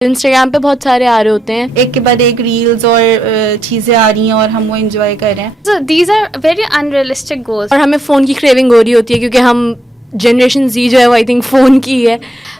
Instagram پہ بہت سارے آ رہے ہوتے ہیں, ایک کے بعد ایک ریلز اور چیزیں آ رہی ہیں اور ہم وہ انجوائے کر رہے ہیں. So these are very unrealistic goals. اور ہمیں فون کی کریونگ ہو رہی ہوتی ہے کیونکہ ہم جنریشن زی جو ہے وہ آئی تھنک فون کی ہے.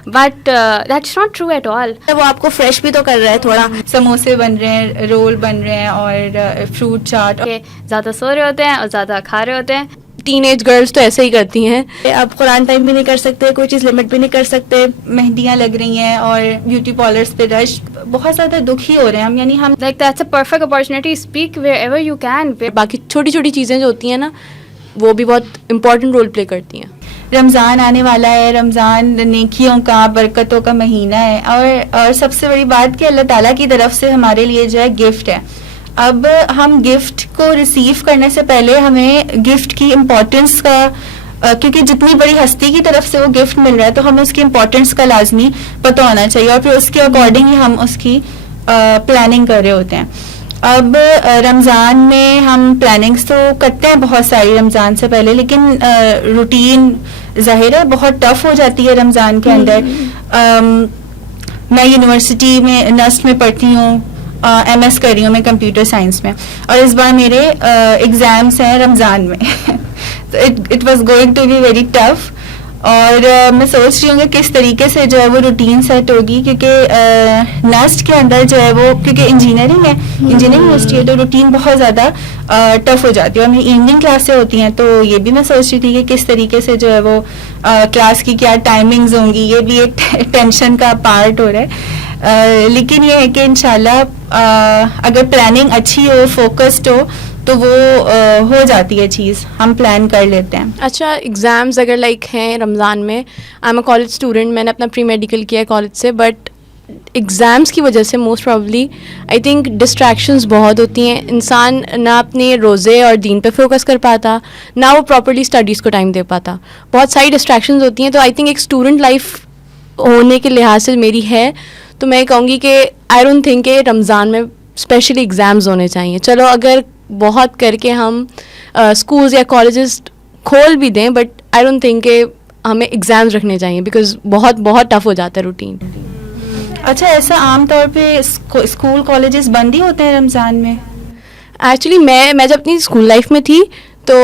But that's not true at all. وہ آپ کو فریش بھی تو کر رہا ہے تھوڑا. سموسے بن رہے ہیں, رول بن رہے ہیں اور فروٹ چاٹ. کہ زیادہ سو رہے ہوتے ہیں اور زیادہ کھا رہے ہوتے ہیں. ٹین ایج گرلس تو ایسے ہی کرتی ہیں. آپ قرآن ٹائم بھی نہیں کر سکتے, کوئی چیز لمٹ بھی نہیں کر سکتے. مہندیاں لگ رہی ہیں اور بیوٹی پارلرس پہ رش, بہت زیادہ دکھی ہو رہے ہیں ہم. یعنی ہم Like that's a perfect opportunity. Speak wherever you can. باقی چھوٹی چھوٹی چیزیں جو ہوتی ہیں نا وہ بھی بہت امپورٹنٹ رول پلے کرتی ہیں. رمضان آنے والا ہے, رمضان نیکیوں کا, برکتوں کا مہینہ ہے, اور سب سے بڑی بات کہ اللہ تعالیٰ کی طرف سے ہمارے لیے جو ہے گفٹ ہے. اب ہم گفٹ کو ریسیو کرنے سے پہلے ہمیں گفٹ کی امپورٹنس کا, کیونکہ جتنی بڑی ہستی کی طرف سے وہ گفٹ مل رہا ہے تو ہمیں اس کی امپورٹنس کا لازمی پتہ ہونا چاہیے, اور پھر اس کے اکارڈنگ ہی ہم اس کی پلاننگ کر رہے ہوتے ہیں. اب رمضان میں ہم پلاننگس تو کرتے ہیں بہت ساری رمضان سے پہلے, لیکن روٹین ظاہر ہے بہت ٹف ہو جاتی ہے رمضان کے اندر. میں یونیورسٹی میں نسٹ میں پڑھتی ہوں, ایم ایس کر رہی ہوں میں کمپیوٹر سائنس میں, اور اس بار میرے ایگزامس ہیں رمضان میں. تو it was going to be very tough, اور میں سوچ رہی ہوں کہ کس طریقے سے جو ہے وہ روٹین سیٹ ہوگی, کیونکہ نسٹ کے اندر جو ہے وہ, کیونکہ انجینئرنگ ہے, انجینئرنگ یونیورسٹی ہے, تو روٹین بہت زیادہ ٹف ہو جاتی ہے. اور میری ایوننگ کلاسیں ہوتی ہیں, تو یہ بھی میں سوچ رہی تھی کہ کس طریقے سے جو ہے وہ کلاس کی کیا ٹائمنگز ہوں گی. یہ بھی ایک ٹینشن کا پارٹ ہو رہا ہے, لیکن یہ ہے کہ انشاءاللہ اگر پلاننگ اچھی ہو, فوکسڈ ہو, تو وہ ہو جاتی ہے چیز, ہم پلان کر لیتے ہیں. اچھا, ایگزامز اگر لائک ہیں رمضان میں, I am a college student, میں نے اپنا پری میڈیکل کیا ہے کالج سے, بٹ ایگزامس کی وجہ سے most probably I think distractions بہت ہوتی ہیں. انسان نہ اپنے روزے اور دین پہ فوکس کر پاتا, نہ وہ پراپرلی اسٹڈیز کو ٹائم دے پاتا. بہت ساری ڈسٹریکشنز ہوتی ہیں. تو آئی تھنک ایک اسٹوڈنٹ لائف ہونے کے لحاظ سے میری ہے, تو میں کہوں گی کہ آئی ڈونٹ تھنک کہ رمضان میں اسپیشلی ایگزامز ہونے چاہیے. چلو اگر بہت کر کے ہم اسکولز یا کالجز کھول بھی دیں, بٹ آئی ڈونٹ تھنک کہ ہمیں ایگزامز رکھنے چاہیے, بیکاز بہت بہت ٹف ہو جاتا ہے روٹین. اچھا, ایسا عام طور پہ اسکول کالجز بند ہی ہوتے ہیں رمضان میں؟ ایکچولی میں جب اپنی اسکول لائف میں تھی تو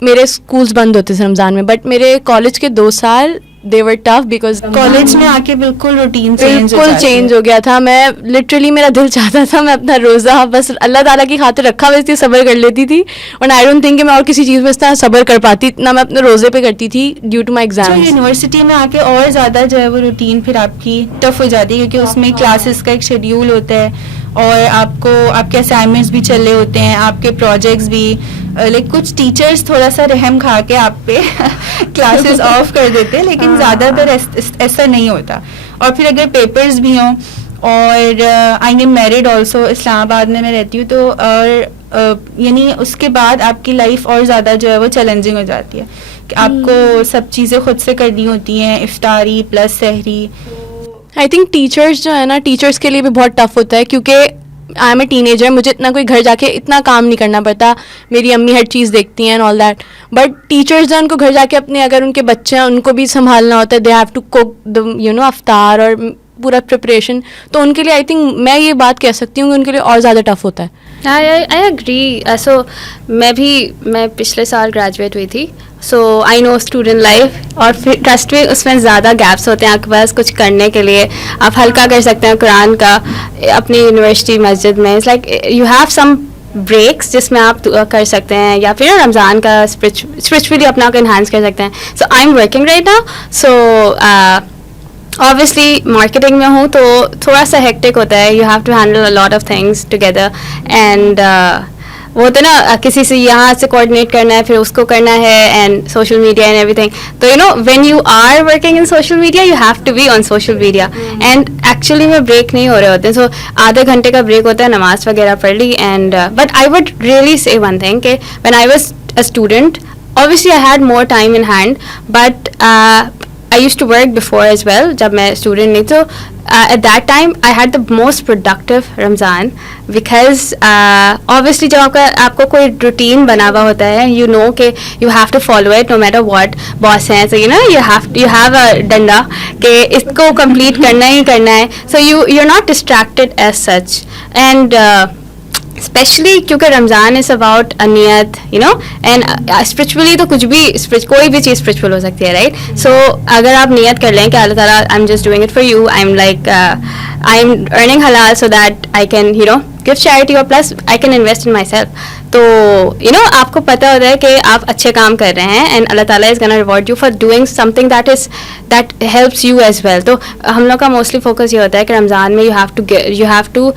میرے اسکولس بند ہوتے تھے رمضان میں, بٹ میرے کالج کے 2 سال they were tough because college میں آ کے بالکل روٹین بالکل چینج ہو گیا تھا. میں لٹرلی میرا دل چاہتا تھا میں اپنا روزہ بس اللہ تعالیٰ کی خاطر رکھا ہوا, اس لیے صبر کر لیتی تھی, اور آئی ڈونٹ تھنک کہ میں اور کسی چیز میں اس طرح صبر کر پاتی, اتنا میں اپنے روزے پہ کرتی تھی due to my exam. University میں آ کے اور زیادہ جو ہے وہ روٹین پھر آپ کی ٹف ہو جاتی ہے, کیونکہ اس میں کلاسز کا ایک شیڈیول ہوتا ہے, اور آپ کو آپ کے اسائنمنٹس بھی چل رہے ہوتے ہیں, آپ کے پروجیکٹس بھی. لائک کچھ ٹیچرز تھوڑا سا رحم کھا کے آپ پہ کلاسز آف کر دیتے, لیکن زیادہ تر ایسا نہیں ہوتا. اور پھر اگر پیپرز بھی ہوں, اور آئی ایم میرڈ آلسو, اسلام آباد میں رہتی ہوں, تو اور یعنی اس کے بعد آپ کی لائف اور زیادہ جو ہے وہ چیلنجنگ ہو جاتی ہے, کہ آپ کو سب چیزیں خود سے کرنی ہوتی ہیں, افطاری plus sehri. I think teachers جو ہے نا, ٹیچرس کے لیے بھی بہت ٹف ہوتا ہے, کیونکہ I am a ten ager, مجھے اتنا کوئی گھر جا کے اتنا کام نہیں کرنا پڑتا, میری امی ہر چیز دیکھتی ہیں and all that. But teachers جو ان کو گھر جا کے اپنے اگر ان کے بچے ہیں ان کو بھی سنبھالنا ہوتا ہے, دے ہیو ٹو کوک افطار اور پورا پریپریشن, تو ان کے لیے آئی تھنک میں یہ بات کہہ سکتی ہوں کہ ان کے لیے اور زیادہ ٹف ہوتا ہے. I agree. So میں پچھلے سال گریجویٹ ہوئی تھی, سو آئی نو اسٹوڈنٹ لائف, اور پھر ٹرسٹ میں اس میں زیادہ گیپس ہوتے ہیں آپ کے پاس کچھ کرنے کے لیے. آپ ہلکا کر سکتے ہیں قرآن کا اپنی یونیورسٹی مسجد میں, it's like you have some breaks جس میں آپ کر سکتے ہیں, یا پھر رمضان کا اسپرچولی اپنا کو انہانس کر سکتے ہیں. So I am working right now, so obviously marketing میں ہوں تو تھوڑا سا ہیکٹک ہوتا ہے, you have to handle a lot of things together, and وہ تو نا کسی سے یہاں سے کوآرڈینیٹ کرنا ہے, پھر اس کو کرنا ہے, and social media and everything. تو you know when you are working in social media you have to be on social media, and actually میں بریک نہیں ہو رہے ہوتے ہیں. سو آدھے گھنٹے کا بریک ہوتا ہے, نماز وغیرہ پڑھ لی, and but I would really say one thing کہ when I was a student obviously I had more time in hand, but I used to work before as well, جب میں اسٹوڈنٹ نہیں تو at that time I had the most productive Ramzan because obviously جب آپ کو کوئی routine بنا ہوا ہوتا ہے you know کہ you have to follow it no matter what boss ہیں, so you have a ڈنڈا کہ اس کو complete کرنا ہی کرنا ہے, so you're not distracted as such. And especially کیونکہ رمضان از اباؤٹ نیت اینڈ اسپرچولی تو کچھ بھی کوئی بھی چیز اسپرچول ہو سکتی ہے, رائٹ. سو اگر آپ نیت کر لیں کہ اللہ تعالیٰ I am just doing it for you, I am earning حلال so that I can give charity or plus I can invest in myself. تو آپ کو پتہ ہوتا ہے کہ آپ اچھے کام کر رہے ہیں and اللہ تعالیٰ is gonna reward you for doing something that helps you as well. تو ہم لوگ کا موسٹلی فوکس یہ ہوتا ہے کہ رمضان میں you have to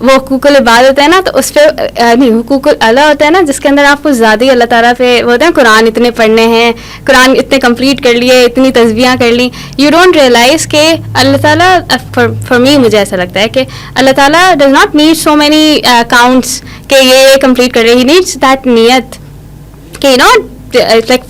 وہ حقوق العباد ہوتا ہے نا, تو اس پہ نہیں حقوق اللہ ہوتا ہے نا, جس کے اندر آپ کو زیادہ ہی اللہ تعالیٰ پہ وہ ہوتا ہے قرآن اتنے پڑھنے ہیں, قرآن اتنے کمپلیٹ کر لیے, اتنی تسبیحاں کر لی. یو ڈونٹ ریئلائز کہ اللہ تعالیٰ فار می مجھے ایسا لگتا ہے کہ اللہ تعالیٰ does not need so many accounts کہ یہ کمپلیٹ کر رہے, ہی نیڈس دیٹ نیت کہ لائک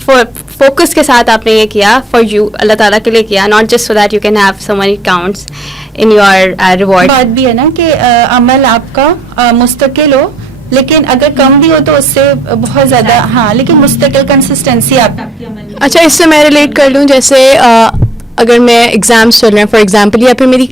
فوکس کے ساتھ آپ نے یہ کیا فار یو, اللہ تعالیٰ کے لیے کیا, not just so that you can have so many accounts in your reward. بات بھی ہے نا کہ عمل آپ کا مستقل ہو, لیکن اگر کم بھی ہو تو اس سے بہت زیادہ, ہاں لیکن مستقل کنسسٹنسی آپ کی عمل میں. اچھا اس سے میں ریلیٹ کر لوں, جیسے اگر میں ایگزامس چل رہے ہیں فار ایگزامپل, یا پھر میری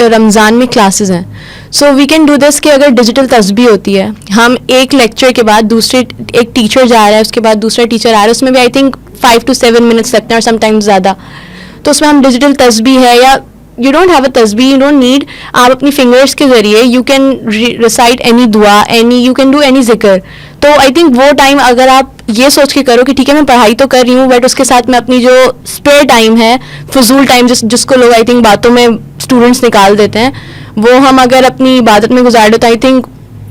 رمضان میں کلاسز ہیں, سو وی کین ڈو دس کہ اگر ڈیجیٹل تسبیح ہوتی ہے, ہم ایک لیکچر کے بعد دوسرے ایک ٹیچر جا رہا ہے, اس کے بعد دوسرا ٹیچر آ رہا ہے, اس میں بھی آئی تھنک 5 to 7 minutes لگتے ہیں اور سم ٹائمز زیادہ, تو اس میں ہم ڈیجیٹل تسبیح ہے یا یو ڈونٹ ہیو اے تسبیح, یو ڈونٹ نیڈ, آپ اپنی فنگرس کے ذریعے یو کین ریسائٹ اینی دعا, یو کین ڈو اینی ذکر. تو آئی تھنک وہ ٹائم اگر آپ یہ سوچ کے کرو کہ ٹھیک ہے میں پڑھائی تو کر رہی ہوں, بٹ اس کے ساتھ میں اپنی جو اسپیئر ٹائم ہے, فضول ٹائم جس کو لوگ آئی تھنک باتوں میں اسٹوڈنٹس نکال دیتے ہیں, وہ ہم اگر اپنی عبادت میں گزار دیں تو آئی تھنک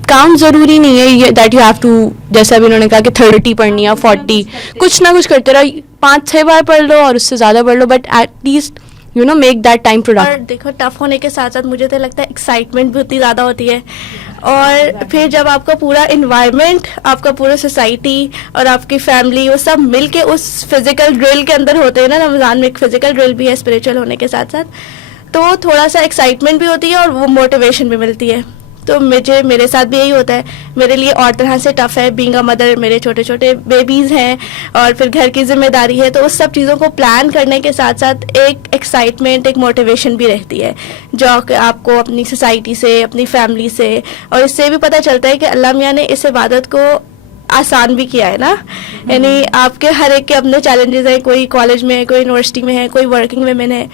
کام ضروری نہیں ہے دیٹ یو ہیو ٹو, جیسا بھی انہوں نے کہا کہ 30 پڑھنی ہے 40, کچھ نہ کچھ کرتے رہو, 5-6 بار پڑھ لو اور اس سے زیادہ پڑھ لو, but at least make that time productive. اور دیکھو ٹف ہونے کے ساتھ ساتھ مجھے تو لگتا ہے ایکسائٹمنٹ بھی اتنی زیادہ ہوتی ہے, اور پھر جب آپ کا پورا انوائرمنٹ, آپ کا پورا سوسائٹی اور آپ کی فیملی وہ سب مل کے اس فزیکل ڈرل کے اندر ہوتے ہیں نا, رمضان میں ایک فزیکل ڈرل بھی ہے اسپریچول ہونے کے ساتھ ساتھ, تو تھوڑا سا ایکسائٹمنٹ بھی ہوتی ہے اور وہ موٹیویشن بھی ملتی ہے. تو میرے ساتھ بھی یہی ہوتا ہے, میرے لیے اور طرح سے ٹف ہے بینگ اے مدر, میرے چھوٹے چھوٹے بیبیز ہیں اور پھر گھر کی ذمہ داری ہے, تو اس سب چیزوں کو پلان کرنے کے ساتھ ساتھ ایک ایکسائٹمنٹ, ایک موٹیویشن بھی رہتی ہے, جو آپ کو اپنی سوسائٹی سے, اپنی فیملی سے, اور اس سے بھی پتہ چلتا ہے کہ اللہ میاں نے اس عبادت کو آسان بھی کیا ہے نا. یعنی آپ کے ہر ایک کے اپنے چیلنجز ہیں, کوئی کالج میں ہے, کوئی یونیورسٹی میں ہے, کوئی ورکنگ ویمن ہے,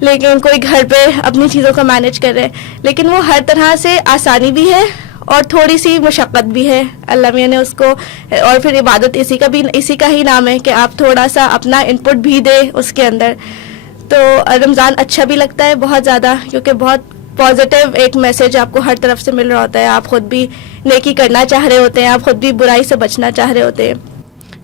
لیکن کوئی گھر پہ اپنی چیزوں کو مینیج کر رہے ہیں, لیکن وہ ہر طرح سے آسانی بھی ہے اور تھوڑی سی مشقت بھی ہے. اللہ میاں نے اس کو, اور پھر عبادت اسی کا ہی نام ہے کہ آپ تھوڑا سا اپنا انپٹ بھی دیں اس کے اندر. تو رمضان اچھا بھی لگتا ہے بہت زیادہ, کیونکہ بہت پازیٹیو ایک میسج آپ کو ہر طرف سے مل رہا ہوتا ہے, آپ خود بھی نیکی کرنا چاہ رہے ہوتے ہیں, آپ خود بھی برائی سے بچنا چاہ رہے ہوتے ہیں.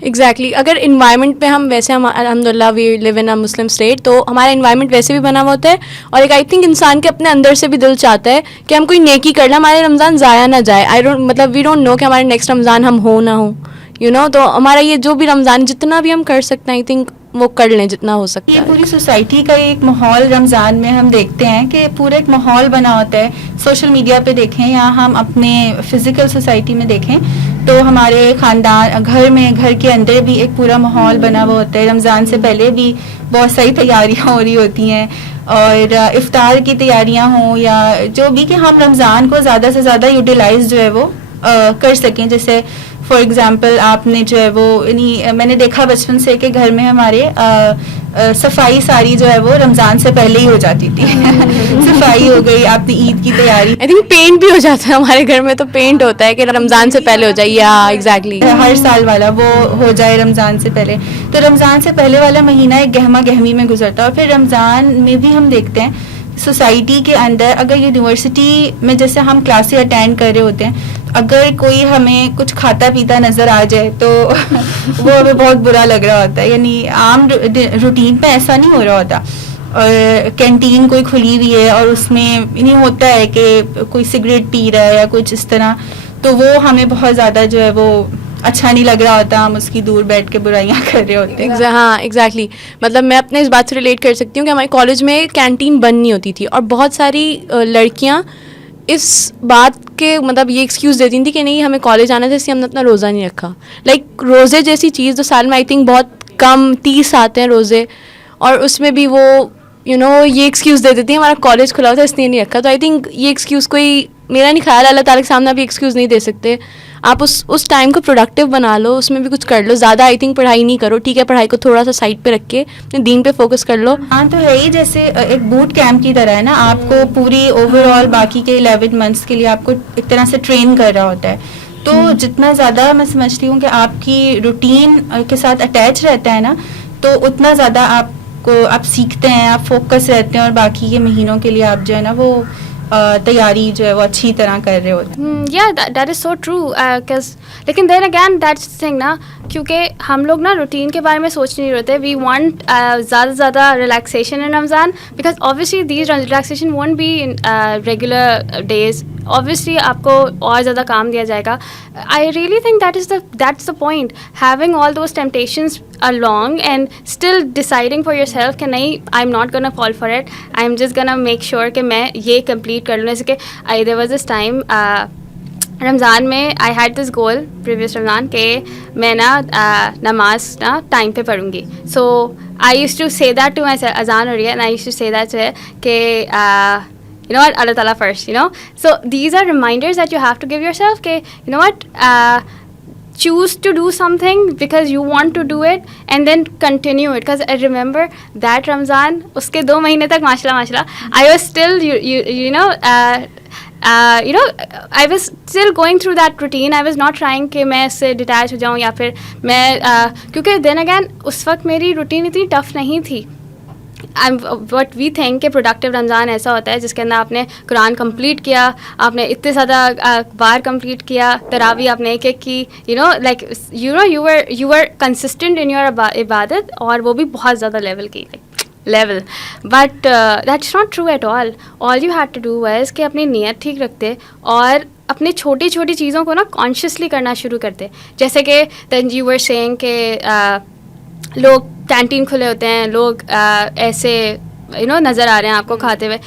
ایگزیکٹلی. اگر انوائرمنٹ پہ ہم ویسے, ہم الحمد للہ وی لیو ان اے مسلم اسٹیٹ, تو ہمارا انوائرمنٹ ویسے بھی بنا ہوا ہوتا ہے, اور ایک آئی تھنک انسان کے اپنے اندر سے بھی دل چاہتا ہے کہ ہم کوئی نیکی کر لیں, ہمارے رمضان ضائع نہ جائے. وی ڈونٹ نو کہ ہمارے نیکسٹ رمضان ہم ہو نہ ہو, تو ہمارا یہ جو بھی رمضان جتنا بھی ہم کر سکتے ہیں آئی تھنک وہ کر لیں جتنا ہو سکتا ہے. یہ پوری سوسائٹی کا ایک ماحول رمضان میں ہم دیکھتے ہیں کہ پورا ایک ماحول بنا ہوتا ہے. سوشل میڈیا پہ دیکھیں یا ہم اپنے فزیکل سوسائٹی میں دیکھیں تو ہمارے خاندان, گھر کے اندر بھی ایک پورا ماحول بنا ہوا ہوتا ہے. رمضان سے پہلے بھی بہت ساری تیاریاں ہو رہی ہوتی ہیں, اور افطار کی تیاریاں ہوں یا جو بھی, کہ ہم رمضان کو زیادہ سے زیادہ یوٹیلائز جو ہے وہ کر سکیں. جیسے فار ایگزامپل آپ نے جو ہے وہ, یعنی میں نے دیکھا بچپن سے کہ گھر میں ہمارے صفائی ساری جو ہے وہ رمضان سے پہلے ہی ہو جاتی تھی. صفائی ہو گئی, آپ نے عید کی تیاری, آئی تھنک پینٹ بھی ہو جاتا ہے ہمارے گھر میں, تو پینٹ ہوتا ہے کہ رمضان سے پہلے ہو جائے. یا ایگزیکٹلی ہر سال والا وہ ہو جائے رمضان سے پہلے. تو رمضان سے پہلے والا مہینہ ایک گہما گہمی میں گزرتا ہے. اور پھر رمضان میں بھی ہم دیکھتے ہیں سوسائٹی کے اندر, اگر یونیورسٹی میں جیسے ہم کلاسیں اٹینڈ کر رہے ہوتے ہیں, اگر کوئی ہمیں کچھ کھاتا پیتا نظر آ جائے تو وہ ہمیں بہت برا لگ رہا ہوتا ہے. یعنی عام روٹین پہ ایسا نہیں ہو رہا ہوتا, اور کینٹین کوئی کھلی ہوئی ہے اور اس میں نہیں ہوتا ہے کہ کوئی سگریٹ پی رہا ہے یا کچھ اس طرح, تو وہ ہمیں بہت زیادہ جو ہے وہ اچھا نہیں لگ رہا ہوتا, ہم اس کی دور بیٹھ کے برائیاں کر رہے ہوتے ہیں. ہاں ایگزیکٹلی, مطلب میں اپنے اس بات سے ریلیٹ کر سکتی ہوں کہ ہمارے کالج میں کینٹین بند نہیں ہوتی تھی, اور بہت ساری لڑکیاں اس بات کے مطلب یہ ایکسکیوز دیتی تھیں کہ نہیں ہمیں کالج آنا تھا اس لیے ہم نے اپنا روزہ نہیں رکھا. لائک روزے جیسی چیز تو سال میں آئی تھنک بہت کم 30 آتے ہیں روزے, اور اس میں بھی وہ یہ ایکسکیوز دے دیتی ہیں ہمارا کالج کھلا ہوا تھا اس لیے نہیں رکھا. تو آئی تھنک یہ ایکسکیوز کوئی, میرا نہیں خیال, اللہ تعالیٰ کے سامنے آپ یہ ایکسکیوز نہیں دے سکتے. آپ اس ٹائم کو پروڈکٹیو بنا لو, اس میں بھی کچھ کر لو. زیادہ آئی تھنک پڑھائی نہیں کرو, ٹھیک ہے پڑھائی کو تھوڑا سا سائڈ پہ رکھ کے اپنے دین پہ فوکس کر لو. ہاں تو ہے ہی, جیسے ایک بوٹ کیمپ کی طرح ہے نا, آپ کو پوری اوور آل باقی کے 11 منتھس کے لیے آپ کو ایک طرح سے ٹرین کر رہا ہوتا ہے. تو جتنا زیادہ میں سمجھتی ہوں کہ آپ کی روٹین کے ساتھ اٹیچ رہتا ہے نا, تو اتنا زیادہ آپ سیکھتے ہیں, آپ فوکس رہتے ہیں, اور باقی کے مہینوں کے لیے آپ جو ہے نا وہ تیاری جو ہے وہ اچھی طرح کر رہے ہوتے ہیں. یا دیٹ از سو ٹرو, لیکن دین اگین دیٹس تھنگ نا, کیونکہ ہم لوگ نا روٹین کے بارے میں سوچ نہیں رہتے. وی وانٹ زیادہ سے زیادہ relaxation in Ramzan, because obviously these relaxation won't be in regular days. obviously آپ کو اور زیادہ کام دیا جائے گا. I really think that's the point, having all those temptations along and still deciding for yourself کہ نہیں I'm not gonna fall for it, I'm just gonna make sure کہ میں یہ complete کر لوں. جیسے کہ there was this time رمضان میں I had this goal previous رمضان کہ میں نا نماز نا ٹائم پہ پڑھوں گی. So I used to say that to myself, اذان ہو رہی ہے, and I used to say that to کہ you know what, Allah Ta'ala first, you know. So these are reminders that you have to give yourself کہ you know what, choose to do something because you want to do it and then continue it. Because I remember that Ramzan, اس کے 2 مہینے تک ماشاءاللہ I was still you know I was still going through that routine. I was not trying کہ میں اس سے detach ہو جاؤں, یا پھر میں کیونکہ دین اگین اس وقت میری روٹین اتنی ٹف نہیں تھی. وٹ وی تھنک کہ پروڈکٹیو رمضان ایسا ہوتا ہے جس کے اندر آپ نے قرآن کمپلیٹ کیا, آپ نے اتنے زیادہ بار کمپلیٹ کیا, تراویح آپ نے ایک ایک کی, you were consistent in your عبادت, اور وہ بھی بہت زیادہ لیول کی level. But that's not true at all. All you had to do was کہ اپنی نیت ٹھیک رکھتے اور اپنی چھوٹی چھوٹی چیزوں کو نا کانشیسلی کرنا شروع کرتے. جیسے کہ دین یو ور سیئنگ کہ لوگ کینٹین کھلے ہوتے ہیں, لوگ ایسے نظر آ رہے ہیں آپ کو کھاتے ہوئے.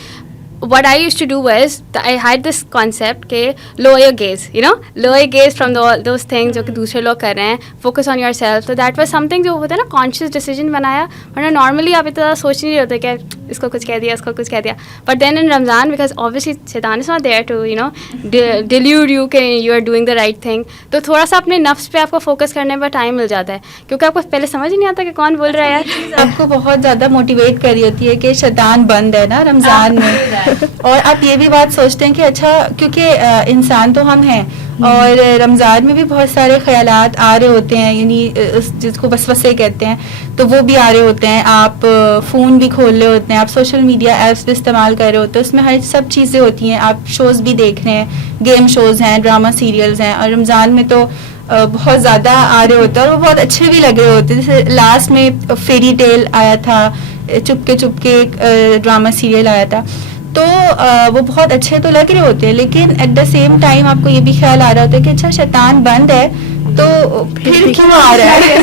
what I used to do was I had this concept کہ lower your gaze, lower your gaze from those things جو کہ دوسرے لوگ کر رہے ہیں, focus on yourself. So that was something جو ہوتا ہے نا conscious decision بنایا, ورنہ normally آپ اتنا سوچ نہیں ہوتے کہ اس کو کچھ کہہ دیا, اس کو کچھ کہہ دیا. But then in Ramzan, because obviously شیطان is not there to delude you کہ you are doing the right thing, تو تھوڑا سا اپنے نفس پہ آپ کو فوکس کرنے پر ٹائم مل جاتا ہے, کیونکہ آپ کو پہلے سمجھ ہی نہیں آتا کہ کون بول رہا ہے. آپ کو بہت زیادہ موٹیویٹ کر رہی ہوتی ہے کہ شیطان بند ہے نا رمضان میں, اور آپ یہ بھی بات سوچتے ہیں کہ اچھا کیونکہ انسان تو ہم ہیں, اور رمضان میں بھی بہت سارے خیالات آ رہے ہوتے ہیں, یعنی جس کو وسوسے کہتے ہیں, تو وہ بھی آ رہے ہوتے ہیں. آپ فون بھی کھول رہے ہوتے ہیں, آپ سوشل میڈیا ایپس بھی استعمال کر رہے ہوتے ہیں, اس میں ہر سب چیزیں ہوتی ہیں, آپ شوز بھی دیکھ رہے ہیں, گیم شوز ہیں, ڈرامہ سیریلز ہیں, اور رمضان میں تو بہت زیادہ آ رہے ہوتے ہیں, اور وہ بہت اچھے بھی لگ رہے ہوتے ہیں. جیسے لاسٹ میں فیری ٹیل آیا تھا, چپ کے ایک ڈرامہ سیریل آیا تھا, تو وہ بہت اچھے تو لگ رہے ہوتے ہیں, لیکن ایٹ دا سیم ٹائم آپ کو یہ بھی خیال آ رہا ہوتا ہے کہ اچھا شیطان بند ہے تو پھر کیوں آ رہا ہے,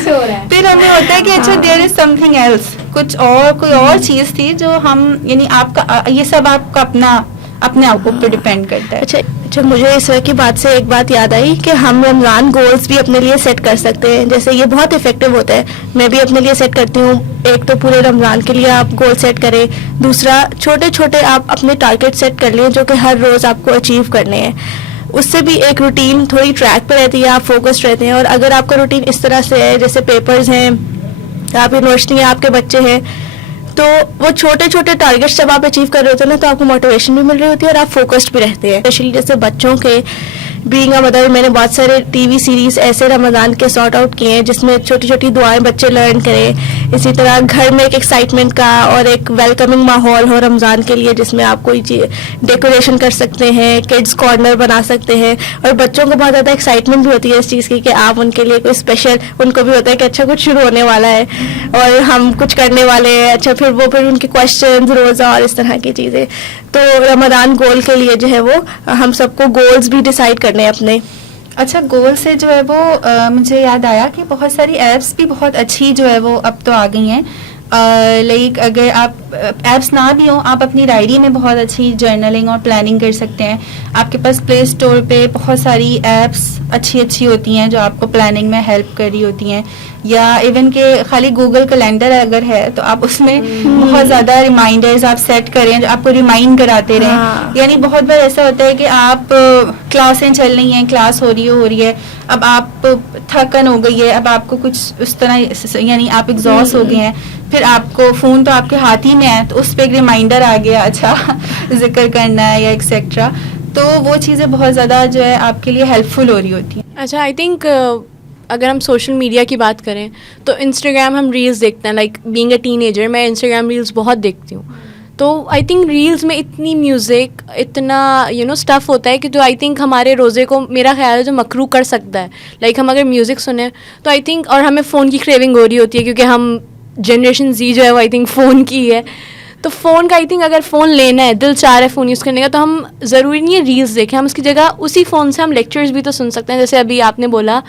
پھر ہمیں ہوتا ہے کہ اچھا دیر از سم تھنگ ایلس, کوئی اور چیز تھی جو ہم, یعنی آپ کا یہ سب آپ کا اپنے آپ کو ڈپینڈ کرتا ہے. اچھا مجھے اس وقت کی بات سے ایک بات یاد آئی کہ ہم رمضان گولز بھی اپنے لیے سیٹ کر سکتے ہیں. جیسے یہ بہت افیکٹو ہوتا ہے, میں بھی اپنے لیے سیٹ کرتی ہوں. ایک تو پورے رمضان کے لیے آپ گول سیٹ کریں, دوسرا چھوٹے آپ اپنے ٹارگیٹ سیٹ کر لیں جو کہ ہر روز آپ کو اچیو کرنے ہیں. اس سے بھی ایک روٹین تھوڑی ٹریک پہ رہتی ہے, آپ فوکسڈ رہتے ہیں. اور اگر آپ کا روٹین اس طرح سے ہے جیسے پیپرز ہیں, آپ یونیورسٹی ہیں, آپ کے بچے ہیں, تو وہ چھوٹے ٹارگیٹس جب آپ اچیو کر رہے ہوتے ہیں نا, تو آپ کو موٹیویشن بھی مل رہی ہوتی ہے اور آپ فوکسڈ بھی رہتے ہیں. اسپیشلی جیسے بچوں کے بینگ اے مدر, میں نے بہت سارے ٹی وی سیریز ایسے رمضان کے سارٹ آؤٹ کیے ہیں جس میں چھوٹی دعائیں بچے لرن کریں. اسی طرح گھر میں ایک ایکسائٹمنٹ کا اور ایک ویلکمنگ ماحول ہو رمضان کے لیے, جس میں آپ کوئی ڈیکوریشن کر سکتے ہیں, کڈس کارنر بنا سکتے ہیں, اور بچوں کو بہت زیادہ ایکسائٹمنٹ بھی ہوتی ہے اس چیز کی کہ آپ ان کے لیے کوئی اسپیشل, ان کو بھی ہوتا ہے کہ اچھا کچھ شروع ہونے والا ہے اور ہم کچھ کرنے والے ہیں. اچھا پھر ان کے کوشچنز, روزہ اور اس طرح کی چیزیں. تو رمضان گول کے لیے جو ہے وہ ہم سب کو گولز بھی ڈیسائیڈ کرنے اپنے. اچھا گول سے جو ہے وہ مجھے یاد آیا کہ بہت ساری ایپس بھی بہت اچھی جو ہے وہ اب تو آ گئی ہیں. لائک اگر آپ ایپس نہ بھی ہوں, آپ اپنی ڈائری میں بہت اچھی جرنلنگ اور پلاننگ کر سکتے ہیں. آپ کے پاس پلے اسٹور پہ بہت ساری ایپس اچھی ہوتی ہیں جو آپ کو پلاننگ میں ہیلپ کر رہی ہوتی ہیں, یا ایون کہ خالی گوگل کیلنڈر اگر ہے تو آپ اس میں بہت زیادہ ریمائنڈرز آپ سیٹ کریں جو آپ کو ریمائنڈ کراتے رہیں. یعنی بہت بار ایسا ہوتا ہے کہ آپ کلاسیں چل رہی ہیں, کلاس ہو رہی ہے, اب آپ تھکن ہو گئی ہے, اب آپ کو کچھ اس طرح یعنی آپ ایگزاسٹ ہو گئے ہیں, پھر آپ کو فون تو آپ کے ہاتھ ہی میں ہے تو اس پہ ایک ریمائنڈر آ گیا اچھا ذکر کرنا ہے یا ایکسیٹرا, تو وہ چیزیں بہت زیادہ جو ہے آپ کے لیے ہیلپ فل ہو رہی ہوتی ہیں. اچھا آئی تھنک اگر ہم سوشل میڈیا کی بات کریں تو انسٹاگرام ہم ریلز دیکھتے ہیں. Like being a ten ager میں انسٹاگرام ریلز بہت دیکھتی ہوں, تو آئی تھنک ریلز میں اتنی میوزک, اتنا اسٹف ہوتا ہے کہ جو آئی تھنک ہمارے روزے کو میرا خیال ہے جو مکرو کر سکتا ہے. لائک ہم اگر میوزک سنیں تو آئی تھنک, اور ہمیں فون کی کریونگ ہو رہی ہوتی ہے کیونکہ ہم جنریشن زی جو ہے وہ آئی تھنک فون کی ہے, تو فون کا آئی تھنک اگر فون لینا ہے, دل چاہ رہا ہے فون یوز کرنے کا, تو ہم ضروری نہیں ہے ریلز دیکھیں, ہم اس کی جگہ اسی فون سے ہم لیکچرز بھی تو سن سکتے ہیں. جیسے ابھی آپ نے بولا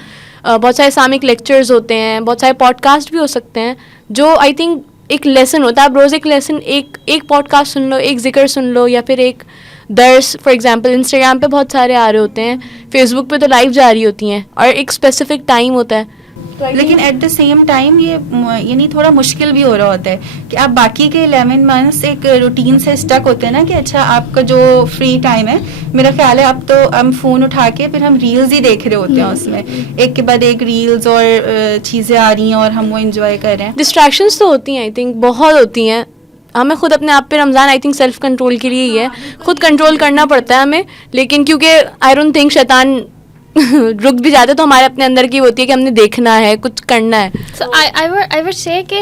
بہت سارے اسلامک لیکچرز ہوتے ہیں, بہت سارے پوڈ کاسٹ بھی ہو سکتے ہیں جو آئی تھنک ایک لیسن ہوتا ہے. آپ روز ایک لیسن, ایک پوڈ کاسٹ سن لو, ایک ذکر سن لو, یا پھر ایک درس. فار ایگزامپل انسٹاگرام پہ بہت سارے آ رہے ہوتے ہیں, فیس بک پہ تو لائیو جا رہی ہوتی ہیں, اور ایک اسپیسیفک ٹائم ہوتا ہے. لیکن ایٹ دا سیم ٹائم یہ یعنی تھوڑا مشکل بھی ہو رہا ہوتا ہے کہ آپ باقی کے 11 منتھس ایک روٹین سے اسٹک ہوتے ہیں نا کہ اچھا آپ کا جو فری ٹائم ہے, میرا خیال ہے اب تو ہم فون اٹھا کے پھر ہم ریلز ہی دیکھ رہے ہوتے ہیں, اس میں ایک کے بعد ایک ریلز اور چیزیں آ رہی ہیں اور ہم وہ انجوائے کر رہے ہیں. ڈسٹریکشنس تو ہوتی ہیں آئی تھنک, بہت ہوتی ہیں. ہمیں خود اپنے آپ پہ رمضان آئی تھنک سیلف کنٹرول کے لیے ہی ہے, خود کنٹرول کرنا پڑتا ہے ہمیں. لیکن کیونکہ آئی ڈونٹ تھنک شیطان رک بھی جاتے تو ہمارے اپنے اندر کی ہوتی ہے کہ ہم نے دیکھنا ہے, کچھ کرنا ہے. So I would say کہ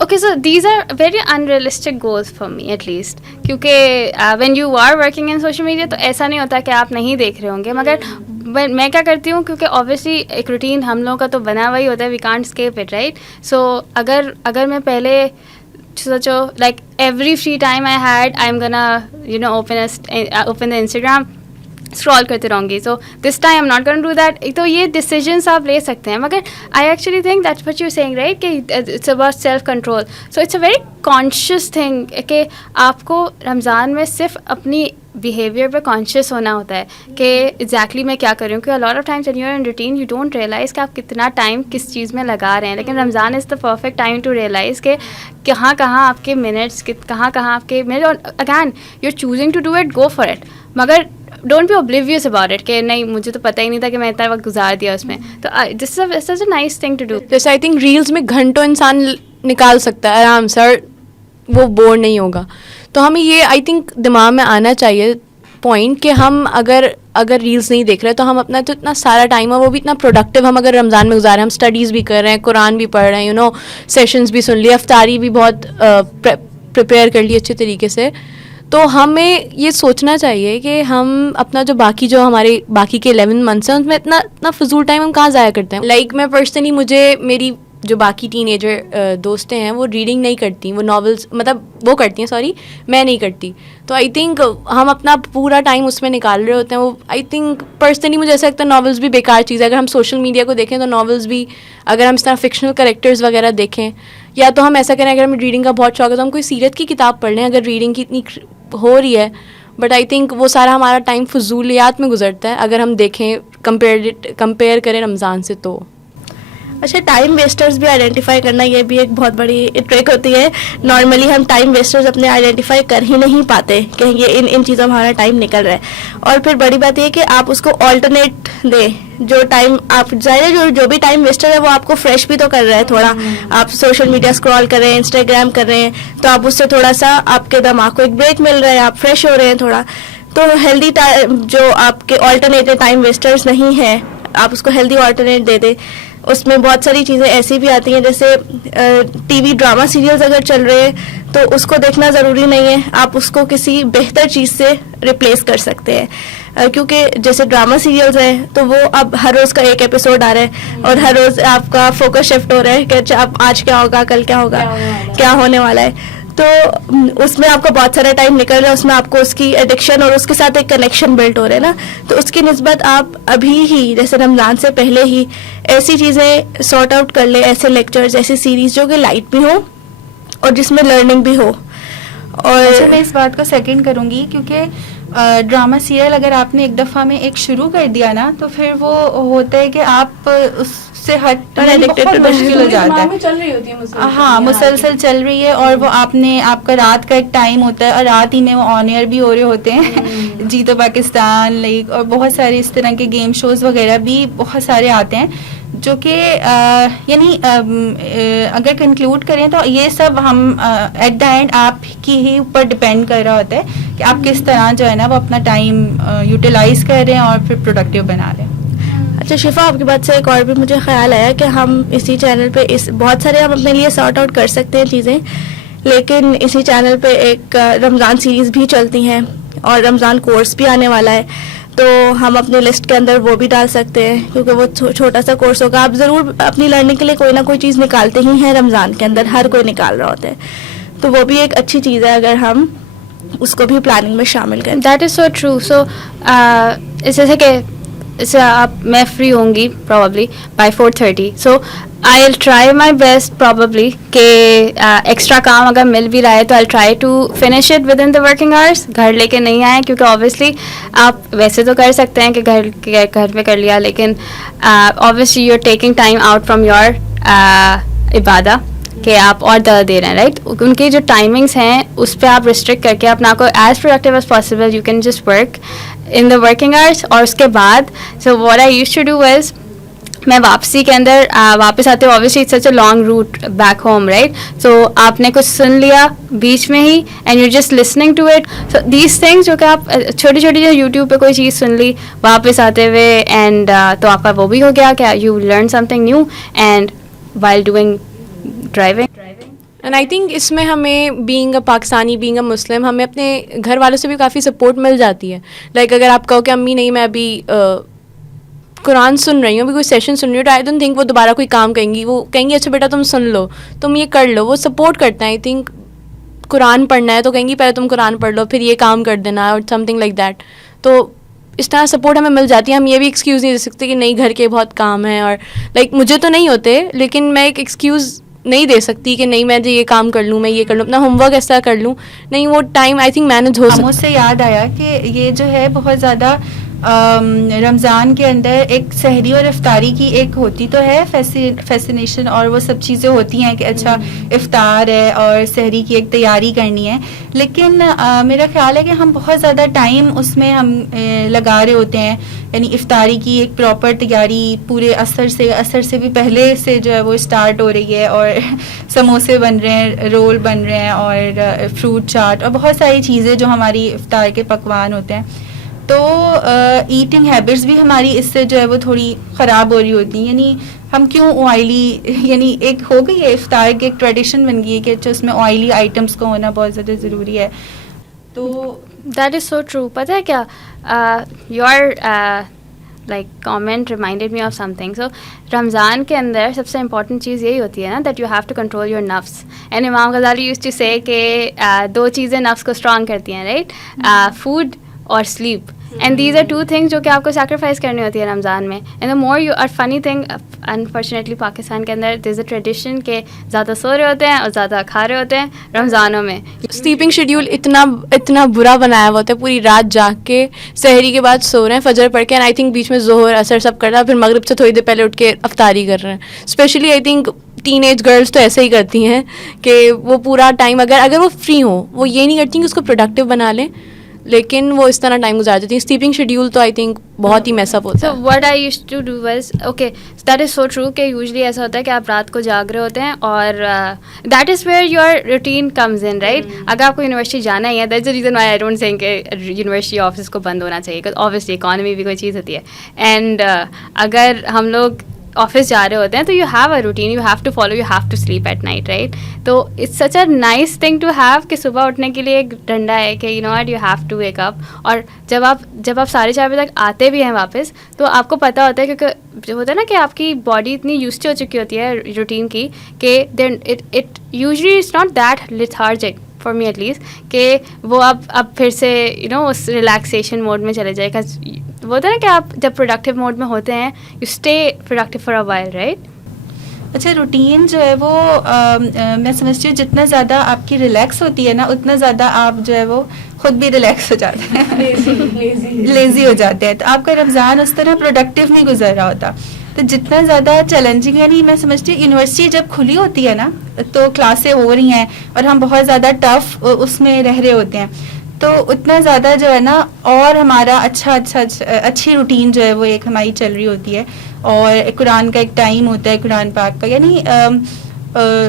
okay, so these are very unrealistic goals for me at least, کیونکہ when you are working in social media تو ایسا نہیں ہوتا کہ آپ نہیں دیکھ رہے ہوں گے. مگر میں کیا کرتی ہوں, کیونکہ obviously ایک روٹین ہم لوگوں کا تو بنا ہوا ہی ہوتا ہے, we can't escape it, right? So اگر میں پہلے سوچو like every free time I had I'm gonna open the Instagram, scroll کرتے رہوں گی, so this time I'm not going to do that. تو یہ ڈیسیجنس آپ لے سکتے ہیں, مگر I actually think that's what you saying right کہ it's about self control. So it's a very conscious thing کہ آپ کو رمضان میں صرف اپنی بیہیویئر پہ کانشیس ہونا ہوتا ہے کہ ایگزیکٹلی میں کیا کر رہی ہوں. کیونکہ a lot of times when you are in routine you don't realize کہ آپ کتنا ٹائم کس چیز میں لگا رہے ہیں. لیکن Ramzan is the perfect time to realise کہ کہاں آپ کے منٹس, کہاں آپ کے منٹ, اور again you are choosing to do it, go for it. مگر don't be oblivious about it کہ نہیں مجھے تو پتہ ہی نہیں تھا کہ میں اتنا وقت گزار دیا اس میں. تو this is a nice thing to do. جیسے آئی تھنک ریلز میں گھنٹوں انسان نکال سکتا ہے آرام سے, اور وہ بور نہیں ہوگا. تو ہمیں یہ آئی تھنک دماغ میں آنا چاہیے پوائنٹ کہ ہم اگر ریلز نہیں دیکھ رہے تو ہم اپنا تو اتنا سارا ٹائم ہے وہ بھی اتنا پروڈکٹیو ہم اگر رمضان میں گزار رہے ہیں, ہم اسٹڈیز بھی کر رہے ہیں, قرآن بھی پڑھ رہے ہیں, سیشنز بھی سن لیے, افطاری بھی بہت پریپیئر کر لی اچھے طریقے سے. تو ہمیں یہ سوچنا چاہیے کہ ہم اپنا جو ہمارے باقی کے 11 منتھس ہیں ان میں اتنا فضول ٹائم ہم کہاں ضائع کرتے ہیں. لائک میں پرسنلی, مجھے میری جو باقی ٹین ایجر دوستیں ہیں وہ ریڈنگ نہیں کرتی, وہ ناولس وہ کرتی ہیں, میں نہیں کرتی. تو آئی تھنک ہم اپنا پورا ٹائم اس میں نکال رہے ہوتے ہیں. وہ آئی تھنک پرسنلی مجھے ایسا لگتا ہے ناولس بھی بیکار چیز ہے. اگر ہم سوشل میڈیا کو دیکھیں تو ناولس بھی, اگر ہم اس طرح فکشنل کریکٹرز وغیرہ دیکھیں, یا تو ہم ایسا کریں اگر ہمیں ریڈنگ کا بہت شوق ہے تو ہم کوئی سیرت کی کتاب پڑھ لیں اگر ریڈنگ کی اتنی ہو رہی ہے. بٹ آئی تھنک وہ سارا ہمارا ٹائم فضولیات میں گزرتا ہے اگر ہم دیکھیں کمپیئر کریں رمضان سے. تو اچھا, ٹائم ویسٹرز بھی آئیڈینٹیفائی کرنا یہ بھی ایک بہت بڑی ٹرک ہوتی ہے. نارملی ہم ٹائم ویسٹرز اپنے آئیڈینٹیفائی کر ہی نہیں پاتے کہ یہ ان چیزوں میں ہمارا ٹائم نکل رہا ہے. اور پھر بڑی بات یہ کہ آپ اس کو آلٹرنیٹ دیں, جو ٹائم آپ ظاہر ہے جو بھی ٹائم ویسٹر ہے وہ آپ کو فریش بھی تو کر رہا ہے تھوڑا. آپ سوشل میڈیا اسکرال کر رہے ہیں, انسٹاگرام کر رہے ہیں, تو آپ اس سے تھوڑا سا آپ کے دماغ کو ایک بریک مل رہا ہے, آپ فریش ہو رہے ہیں تھوڑا. تو ہیلدی جو آپ کے آلٹرنیٹو ٹائم ویسٹرز نہیں ہیں, آپ اس کو ہیلدی آلٹرنیٹ دے دیں. اس میں بہت ساری چیزیں ایسی بھی آتی ہیں جیسے ٹی وی ڈرامہ سیریلز اگر چل رہے ہیں تو اس کو دیکھنا ضروری نہیں ہے, آپ اس کو کسی بہتر چیز سے ریپلیس کر سکتے ہیں. کیونکہ جیسے ڈرامہ سیریلز ہیں تو وہ اب ہر روز کا ایک ایپیسوڈ آ رہا ہے اور ہر روز آپ کا فوکس شفٹ ہو رہا ہے کہ اچھا اب آج کیا ہوگا, کل کیا ہوگا, کیا ہونے والا ہے. تو اس میں آپ کا بہت سارا ٹائم نکل رہا ہے, اس میں آپ کو اس کی ایڈکشن اور اس کے ساتھ ایک کنیکشن بلڈ ہو رہا ہے نا, تو اس کی نسبت آپ ابھی ہی جیسے رمضان سے پہلے ہی ایسی چیزیں سارٹ آؤٹ کر لیں, ایسے لیکچرز, ایسی سیریز جو کہ لائٹ بھی ہوں اور جس میں لرننگ بھی ہو. اور میں اس بات کو سیکنڈ کروں گی, کیونکہ ڈرامہ سیریل اگر آپ نے ایک دفعہ میں ایک شروع کر دیا نا, تو پھر وہ ہوتا ہے کہ آپ اس سے ہٹ بہت مشکل ہو جاتا ہے. چل رہی ہوتی ہے ہاں, مسلسل چل رہی ہے, اور وہ آپ کا رات کا ایک ٹائم ہوتا ہے, اور رات ہی میں وہ آن ایئر بھی ہو رہے ہوتے ہیں. جی تو پاکستان لائک اور بہت سارے اس طرح کے گیم شوز وغیرہ بھی بہت سارے آتے ہیں, جو کہ یعنی اگر کنکلوڈ کریں تو یہ سب ہم ایٹ دا اینڈ آپ کی ہی اوپر ڈپینڈ کر رہا ہوتا ہے کہ آپ کس طرح جو ہے نا وہ اپنا ٹائم یوٹیلائز کر رہے ہیں اور پھر پروڈکٹیو بنا رہے ہیں. اچھا شفا, آپ کی بات سے ایک اور بھی مجھے خیال آیا کہ ہم اسی چینل پہ بہت سارے ہم اپنے لیے سارٹ آؤٹ کر سکتے ہیں چیزیں, لیکن اسی چینل پہ ایک رمضان سیریز بھی چلتی ہیں اور رمضان کورس بھی آنے والا ہے, تو ہم اپنی لسٹ کے اندر وہ بھی ڈال سکتے ہیں, کیونکہ وہ چھوٹا سا کورس ہوگا. آپ ضرور اپنی لرننگ کے لیے کوئی نہ کوئی چیز نکالتے ہی ہیں رمضان کے اندر, ہر کوئی نکال رہا ہوتا ہے, تو وہ بھی ایک اچھی چیز ہے اگر ہم اس کو بھی پلاننگ میں شامل کریں. That is so true. سو جیسے کہ میں فری ہوں گی probably by 4:30, so I will try my best probably کہ ایکسٹرا کام اگر مل بھی رہا ہے تو I try to finish it within the working hours, گھر لے کے نہیں آئیں, کیونکہ اوبیسلی آپ ویسے تو کر سکتے ہیں کہ گھر میں کر لیا, لیکن obviously you are taking time out from your عبادہ کہ آپ اور زیادہ دے رہے ہیں, رائٹ. ان کی جو ٹائمنگس ہیں اس پہ آپ ریسٹرکٹ کر کے اپنا کو as productive as possible you can just work in the working hours. اور اس کے بعد so what I use to do is, میں واپسی کے اندر واپس آتے obviously it's such a long route back home, right. So آپ نے کچھ سن لیا بیچ میں ہی and you just listening to it. So these things جو کہ آپ چھوٹی چھوٹی جو یوٹیوب پہ کوئی چیز سن لی واپس آتے ہوئے, اینڈ تو آپ کا وہ بھی ہو گیا کہ you learn something new and while doing driving. And I think اس میں ہمیں being a Pakistani, being a Muslim, ہمیں اپنے گھر والوں سے بھی کافی سپورٹ مل جاتی ہے. لائک اگر آپ کہو کہ امی نہیں میں ابھی قرآن سن رہی ہوں, ابھی کوئی سیشن سن رہی ہوں, تو آئی ڈونٹ تھنک وہ دوبارہ کوئی کام کہیں گی, وہ کہیں گی اچھا بیٹا تم سن لو, تم یہ کر لو, وہ سپورٹ کرتے ہیں. آئی تھنک قرآن پڑھنا ہے تو کہیں گی پہلے تم قرآن پڑھ لو پھر یہ کام کر دینا, اور سم تھنگ لائک دیٹ. تو اس طرح سپورٹ ہمیں مل جاتی ہے. ہم یہ بھی ایکسکیوز نہیں دے سکتے کہ نہیں گھر کے بہت کام ہیں, اور لائک مجھے تو نہیں ہوتے, لیکن میں ایک ایکسکیوز نہیں دے سکتی کہ نہیں میں یہ کام کر لوں, میں یہ کر لوں, اپنا ہوم ورک ایسا کر لوں. نہیں, وہ ٹائم آئی تھنک مینیج ہو سکتا. مجھ سے یاد آیا کہ یہ جو ہے بہت زیادہ رمضان کے اندر ایک سحری اور افطاری کی ایک ہوتی تو ہے فیسینیشن, اور وہ سب چیزیں ہوتی ہیں کہ اچھا افطار ہے اور سحری کی ایک تیاری کرنی ہے, لیکن میرا خیال ہے کہ ہم بہت زیادہ ٹائم اس میں ہم لگا رہے ہوتے ہیں. یعنی افطاری کی ایک پراپر تیاری پورے عصر سے بھی پہلے سے جو ہے وہ اسٹارٹ ہو رہی ہے, اور سموسے بن رہے ہیں, رول بن رہے ہیں, اور فروٹ چاٹ اور بہت ساری چیزیں جو ہماری افطار کے پکوان ہوتے ہیں. تو ایٹنگ ہیبٹس بھی ہماری اس سے جو ہے وہ تھوڑی خراب ہو رہی ہوتی ہیں. یعنی ہم کیوں آئلی, یعنی ایک ہو گئی ہے افطار کی ایک ٹریڈیشن بن گئی ہے کہ اس میں آئلی آئٹمس کا ہونا بہت زیادہ ضروری ہے. تو دیٹ از سو ٹرو. پتہ ہے کیا, your like comment reminded me of something. سو رمضان کے اندر سب سے امپورٹنٹ چیز یہی ہوتی ہے نا that you have to control your نفس. And Imam Ghazali used to سے کہ دو چیزیں نفس کو اسٹرانگ کرتی ہیں, رائٹ, فوڈ اور sleep. And these are two things جو کہ آپ کو سیکریفائز کرنی ہوتی ہے رمضان میں. And the more you are funny thing, unfortunately Pakistan کے اندر دیر از اے ٹریڈیشن کہ زیادہ سو رہے ہوتے ہیں اور زیادہ کھا رہے ہوتے ہیں رمضانوں میں. سلیپنگ شیڈیول اتنا برا بنایا ہوا ہوتا ہے, پوری رات جاگ کے سحری کے بعد سو رہے ہیں, فجر پڑھ کے, اینڈ آئی تھنک بیچ میں ظہر اثر سب کرتا ہے, پھر مغرب سے تھوڑی دیر پہلے اٹھ کے افطاری کر رہے ہیں. Especially I think teenage girls تو ایسے ہی کرتی ہیں کہ وہ پورا ٹائم اگر وہ فری ہوں وہ یہ نہیں کرتی کہ اس کو پروڈکٹیو بنا لیں, لیکن وہ اس طرح ٹائم گزار دیتی ہیں. سلیپنگ شیڈیول تو آئی تھنک بہت ہی میس اپ ہوتا ہے. So what I use to do was, okay that is so true کہ یوزلی ایسا ہوتا ہے کہ آپ رات کو جاگ رہے ہوتے ہیں, اور that is where your routine comes in, right. اگر آپ کو یونیورسٹی جانا ہی ہے, that's the reason why I don't think کہ یونیورسٹی آفس کو بند ہونا چاہیے, بیکاز آبویسلی اکانومی بھی کوئی چیز ہوتی ہے. اینڈ اگر ہم لوگ آفس جا رہے ہوتے ہیں تو you have a routine, you have to follow, you have to sleep at night, right. تو it's such a nice thing to have کہ صبح اٹھنے کے لیے ایک ڈنڈا ہے کہ you know what you have to wake up. اور جب آپ 4:30 بجے تک آتے بھی ہیں واپس, تو آپ کو پتہ ہوتا ہے, کیونکہ جو ہوتا ہے نا کہ آپ کی باڈی اتنی یوزڈ ہو چکی ہوتی ہے روٹین کی کہ it usually it's not that lethargic for me at least, کہ وہ اب پھر سے اس ریلیکسیشن موڈ میں چلے جائے. وہ ہوتا ہے نا کہ آپ جب پروڈکٹیو موڈ میں ہوتے ہیں you stay productive for a while, right. اچھا, روٹین جو ہے وہ میں سمجھتی ہوں جتنا زیادہ آپ کی ریلیکس ہوتی ہے نا اتنا زیادہ آپ جو ہے وہ خود بھی ریلیکس ہو جاتے ہیں, لیزی ہو جاتے ہیں. تو آپ کا رمضان اس طرح پروڈکٹیو نہیں گزر رہا ہوتا. تو جتنا زیادہ چیلنجنگ, یعنی میں سمجھتی ہوں یونیورسٹی جب کھلی ہوتی ہے نا تو کلاسیں ہو رہی ہیں اور ہم بہت زیادہ ٹف اس میں رہ رہے ہوتے ہیں, تو اتنا زیادہ جو ہے نا اور ہمارا اچھی روٹین جو ہے وہ ایک ہماری چل رہی ہوتی ہے. اور قرآن کا ایک ٹائم ہوتا ہے, قرآن پاک کا, یعنی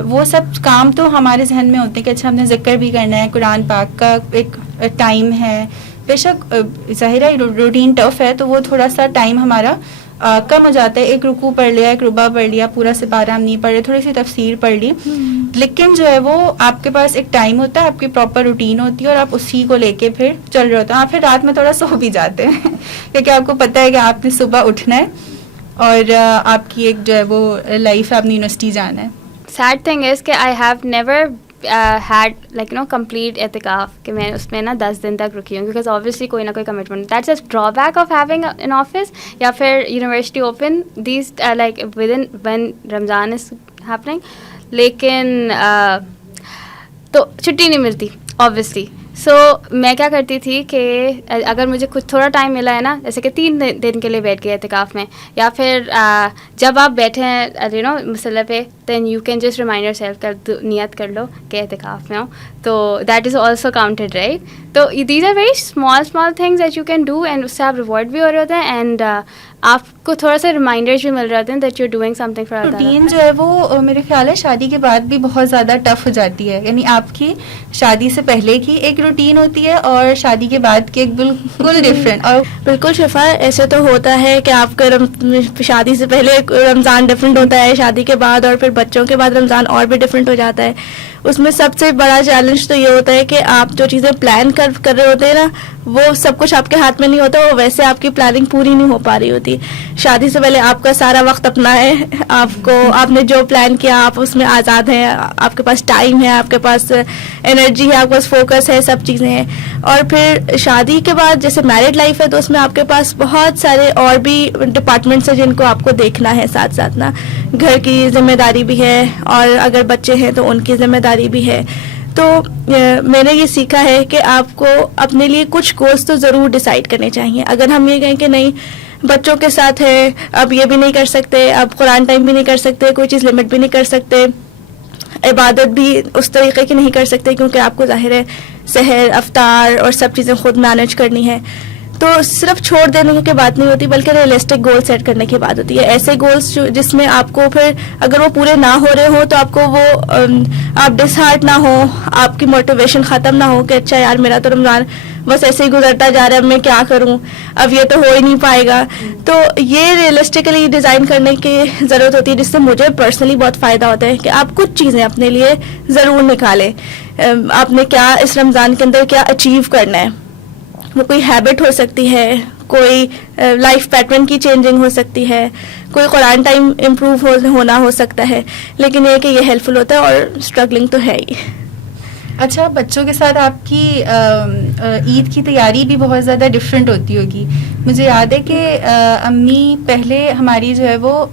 وہ سب کام تو ہمارے ذہن میں ہوتے ہیں کہ اچھا ہم نے ذکر بھی کرنا ہے, قرآن پاک کا ایک ٹائم ہے. بے شک ظاہر ہے روٹین ٹف ہے تو وہ تھوڑا سا ٹائم ہمارا کم ہو جاتا ہے. ایک رکوع پڑھ لیا, ایک ربع پڑھ لیا, پورا سپارہ ہم نہیں پڑھ رہے, تھوڑی سی تفسیر پڑھ لی, لیکن جو ہے وہ آپ کے پاس ایک ٹائم ہوتا ہے, آپ کی پراپر روٹین ہوتی ہے اور آپ اسی کو لے کے پھر چل رہے ہوتے ہیں. آپ پھر رات میں تھوڑا سو بھی جاتے ہیں کیونکہ آپ کو پتہ ہے کہ آپ نے صبح اٹھنا ہے اور آپ کی ایک جو ہے وہ لائف ہے, آپ نے یونیورسٹی جانا ہے. سیڈ تھنگ از کہ I have never had like complete اعتکاف, کہ میں اس میں 10 دن تک رکی ہوں, بیکاز آبویسلی کوئی نہ کوئی commitment. That's a draw back of having an office یا پھر university open these like with in when Ramzan is happening. لیکن تو چھٹی نہیں ملتی آبویسلی. سو میں کیا کرتی تھی کہ اگر مجھے کچھ تھوڑا ٹائم ملا ہے نا, جیسے کہ 3 دن کے لیے بیٹھ گئے اعتکاف میں, یا پھر جب آپ بیٹھے ہیں مصلی پہ, then you can just remind yourself, نیت کر لو کہ اعتکاف میں ہوں, تو that is also counted, right. تو these are very small things that you can do, and اس سے آپ ریوارڈ بھی ہو رہے ہوتے ہیں, اینڈ آپ کو تھوڑا سا ریمائنڈرز بھی مل رہے ہوتے ہیں that you are doing something for Allah. Routine جو ہے وہ میرے خیال ہے شادی کے بعد بھی بہت زیادہ ٹف ہو جاتی ہے. یعنی آپ کی شادی سے پہلے کی ایک روٹین ہوتی ہے اور شادی کے بعد کی ایک بالکل ڈفرینٹ. اور بالکل شفا, ایسے تو ہوتا ہے کہ آپ کا شادی سے پہلے رمضان ڈفرینٹ ہوتا ہے, شادی کے بعد اور پھر بچوں کے بعد رمضان اور بھی ڈفرینٹ ہو جاتا ہے. اس میں سب سے بڑا چیلنج تو یہ ہوتا ہے کہ آپ جو چیزیں پلان کر رہے ہوتے ہیں نا, وہ سب کچھ آپ کے ہاتھ میں نہیں ہوتا, وہ ویسے آپ کی پلاننگ پوری نہیں ہو پا رہی ہوتی. شادی سے پہلے آپ کا سارا وقت اپنا ہے, آپ نے جو پلان کیا آپ اس میں آزاد ہیں, آپ کے پاس ٹائم ہے, آپ کے پاس انرجی ہے, آپ کے پاس فوکس ہے, سب چیزیں ہیں. اور پھر شادی کے بعد جیسے میرڈ لائف ہے تو اس میں آپ کے پاس بہت سارے اور بھی ڈپارٹمنٹس ہیں جن کو آپ کو دیکھنا ہے ساتھ ساتھ نا. گھر کی ذمہ داری بھی ہے, اور اگر بچے ہیں تو ان کی ذمہ داری بھی ہے. تو میں نے یہ سیکھا ہے کہ آپ کو اپنے لیے کچھ گولز تو ضرور ڈیسائیڈ کرنے چاہیے. اگر ہم یہ کہیں کہ نہیں بچوں کے ساتھ ہے, اب یہ بھی نہیں کر سکتے, اب قرآن ٹائم بھی نہیں کر سکتے, کوئی چیز لمٹ بھی نہیں کر سکتے, عبادت بھی اس طریقے کی نہیں کر سکتے کیونکہ آپ کو ظاہر ہے سحر, افطار اور سب چیزیں خود مینیج کرنی ہے, تو صرف چھوڑ دینے کی بات نہیں ہوتی بلکہ ریئلسٹک گول سیٹ کرنے کی بات ہوتی ہے. ایسے گولز جس میں آپ کو پھر اگر وہ پورے نہ ہو رہے ہوں تو آپ کو وہ آپ ڈس ہارٹ نہ ہو, آپ کی موٹیویشن ختم نہ ہو کہ اچھا یار میرا تو رمضان بس ایسے ہی گزرتا جا رہا ہے, اب میں کیا کروں, اب یہ تو ہو ہی نہیں پائے گا. تو یہ ریئلسٹکلی ڈیزائن کرنے کی ضرورت ہوتی ہے, جس سے مجھے پرسنلی بہت فائدہ ہوتا ہے کہ آپ کچھ چیزیں اپنے لیے ضرور نکالیں. آپ نے کیا اس رمضان کے اندر کیا اچیو کرنا ہے, وہ کوئی ہیبٹ ہو سکتی ہے, کوئی لائف پیٹرن کی چینجنگ ہو سکتی ہے, کوئی قرآن ٹائم امپروو ہونا ہو سکتا ہے, لیکن یہ کہ یہ ہیلپ فل ہوتا ہے اور اسٹرگلنگ تو ہے ہی. اچھا, بچوں کے ساتھ آپ کی عید کی تیاری بھی بہت زیادہ ڈفرینٹ ہوتی ہوگی. مجھے یاد ہے کہ امی پہلے ہماری جو ہے وہ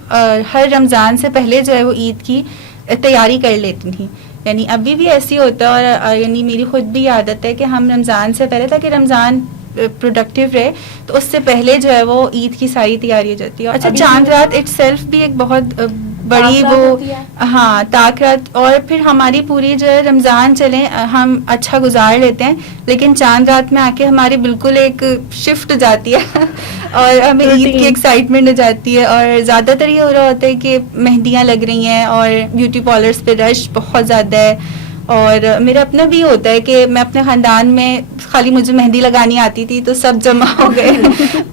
ہر رمضان سے پہلے جو ہے وہ عید کی تیاری کر لیتی تھیں. یعنی ابھی بھی ایسی ہوتا ہے, اور یعنی میری خود بھی عادت ہے کہ ہم رمضان سے پہلے تاکہ رمضان پروڈکٹیو رہے تو اس سے پہلے جو ہے وہ عید کی ساری تیاری ہو جاتی ہے. اچھا, چاند رات اٹ سیلف بھی ایک بہت بڑی وہ ہاں طاق رات, اور پھر ہماری پوری جو ہے رمضان چلیں ہم اچھا گزار لیتے ہیں, لیکن چاند رات میں آ کے ہماری بالکل ایک شفٹ ہو جاتی ہے اور ہمیں عید کی ایکسائٹمنٹ ہو جاتی ہے. اور زیادہ تر یہ ہو رہا ہوتا ہے کہ مہندیاں لگ رہی ہیں اور بیوٹی پارلرس پہ رش بہت زیادہ ہے. اور میرا اپنا بھی ہوتا ہے کہ میں اپنے خاندان میں خالی مجھے مہندی لگانی آتی تھی تو سب جمع ہو گئے,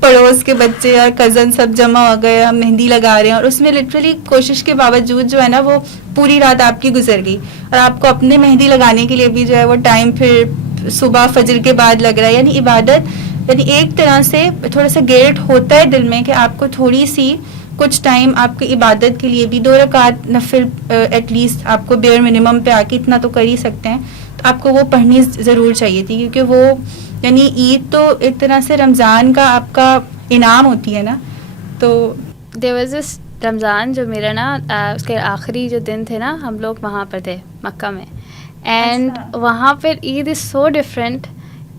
پڑوس کے بچے اور کزن سب جمع ہو گئے, ہم مہندی لگا رہے ہیں. اور اس میں لٹرلی کوشش کے باوجود جو ہے نا وہ پوری رات آپ کی گزر گئی, اور آپ کو اپنے مہندی لگانے کے لیے بھی جو ہے وہ ٹائم پھر صبح فجر کے بعد لگ رہا ہے. یعنی عبادت یعنی ایک طرح سے تھوڑا سا گیٹ ہوتا ہے دل میں کہ آپ کو تھوڑی سی کچھ ٹائم آپ کی عبادت کے لیے بھی 2 رکعت نفل ایٹ لیسٹ آپ کو بیئر منیمم پہ آ کے اتنا تو کر ہی سکتے ہیں. تو آپ کو وہ پڑھنی ضرور چاہیے تھی, کیونکہ وہ یعنی عید تو ایک طرح سے رمضان کا آپ کا انعام ہوتی ہے نا. تو there was this رمضان جو میرا نا اس کے آخری جو دن تھے نا, ہم لوگ وہاں پر تھے مکہ میں, اینڈ وہاں پر عید از سو ڈفرینٹ,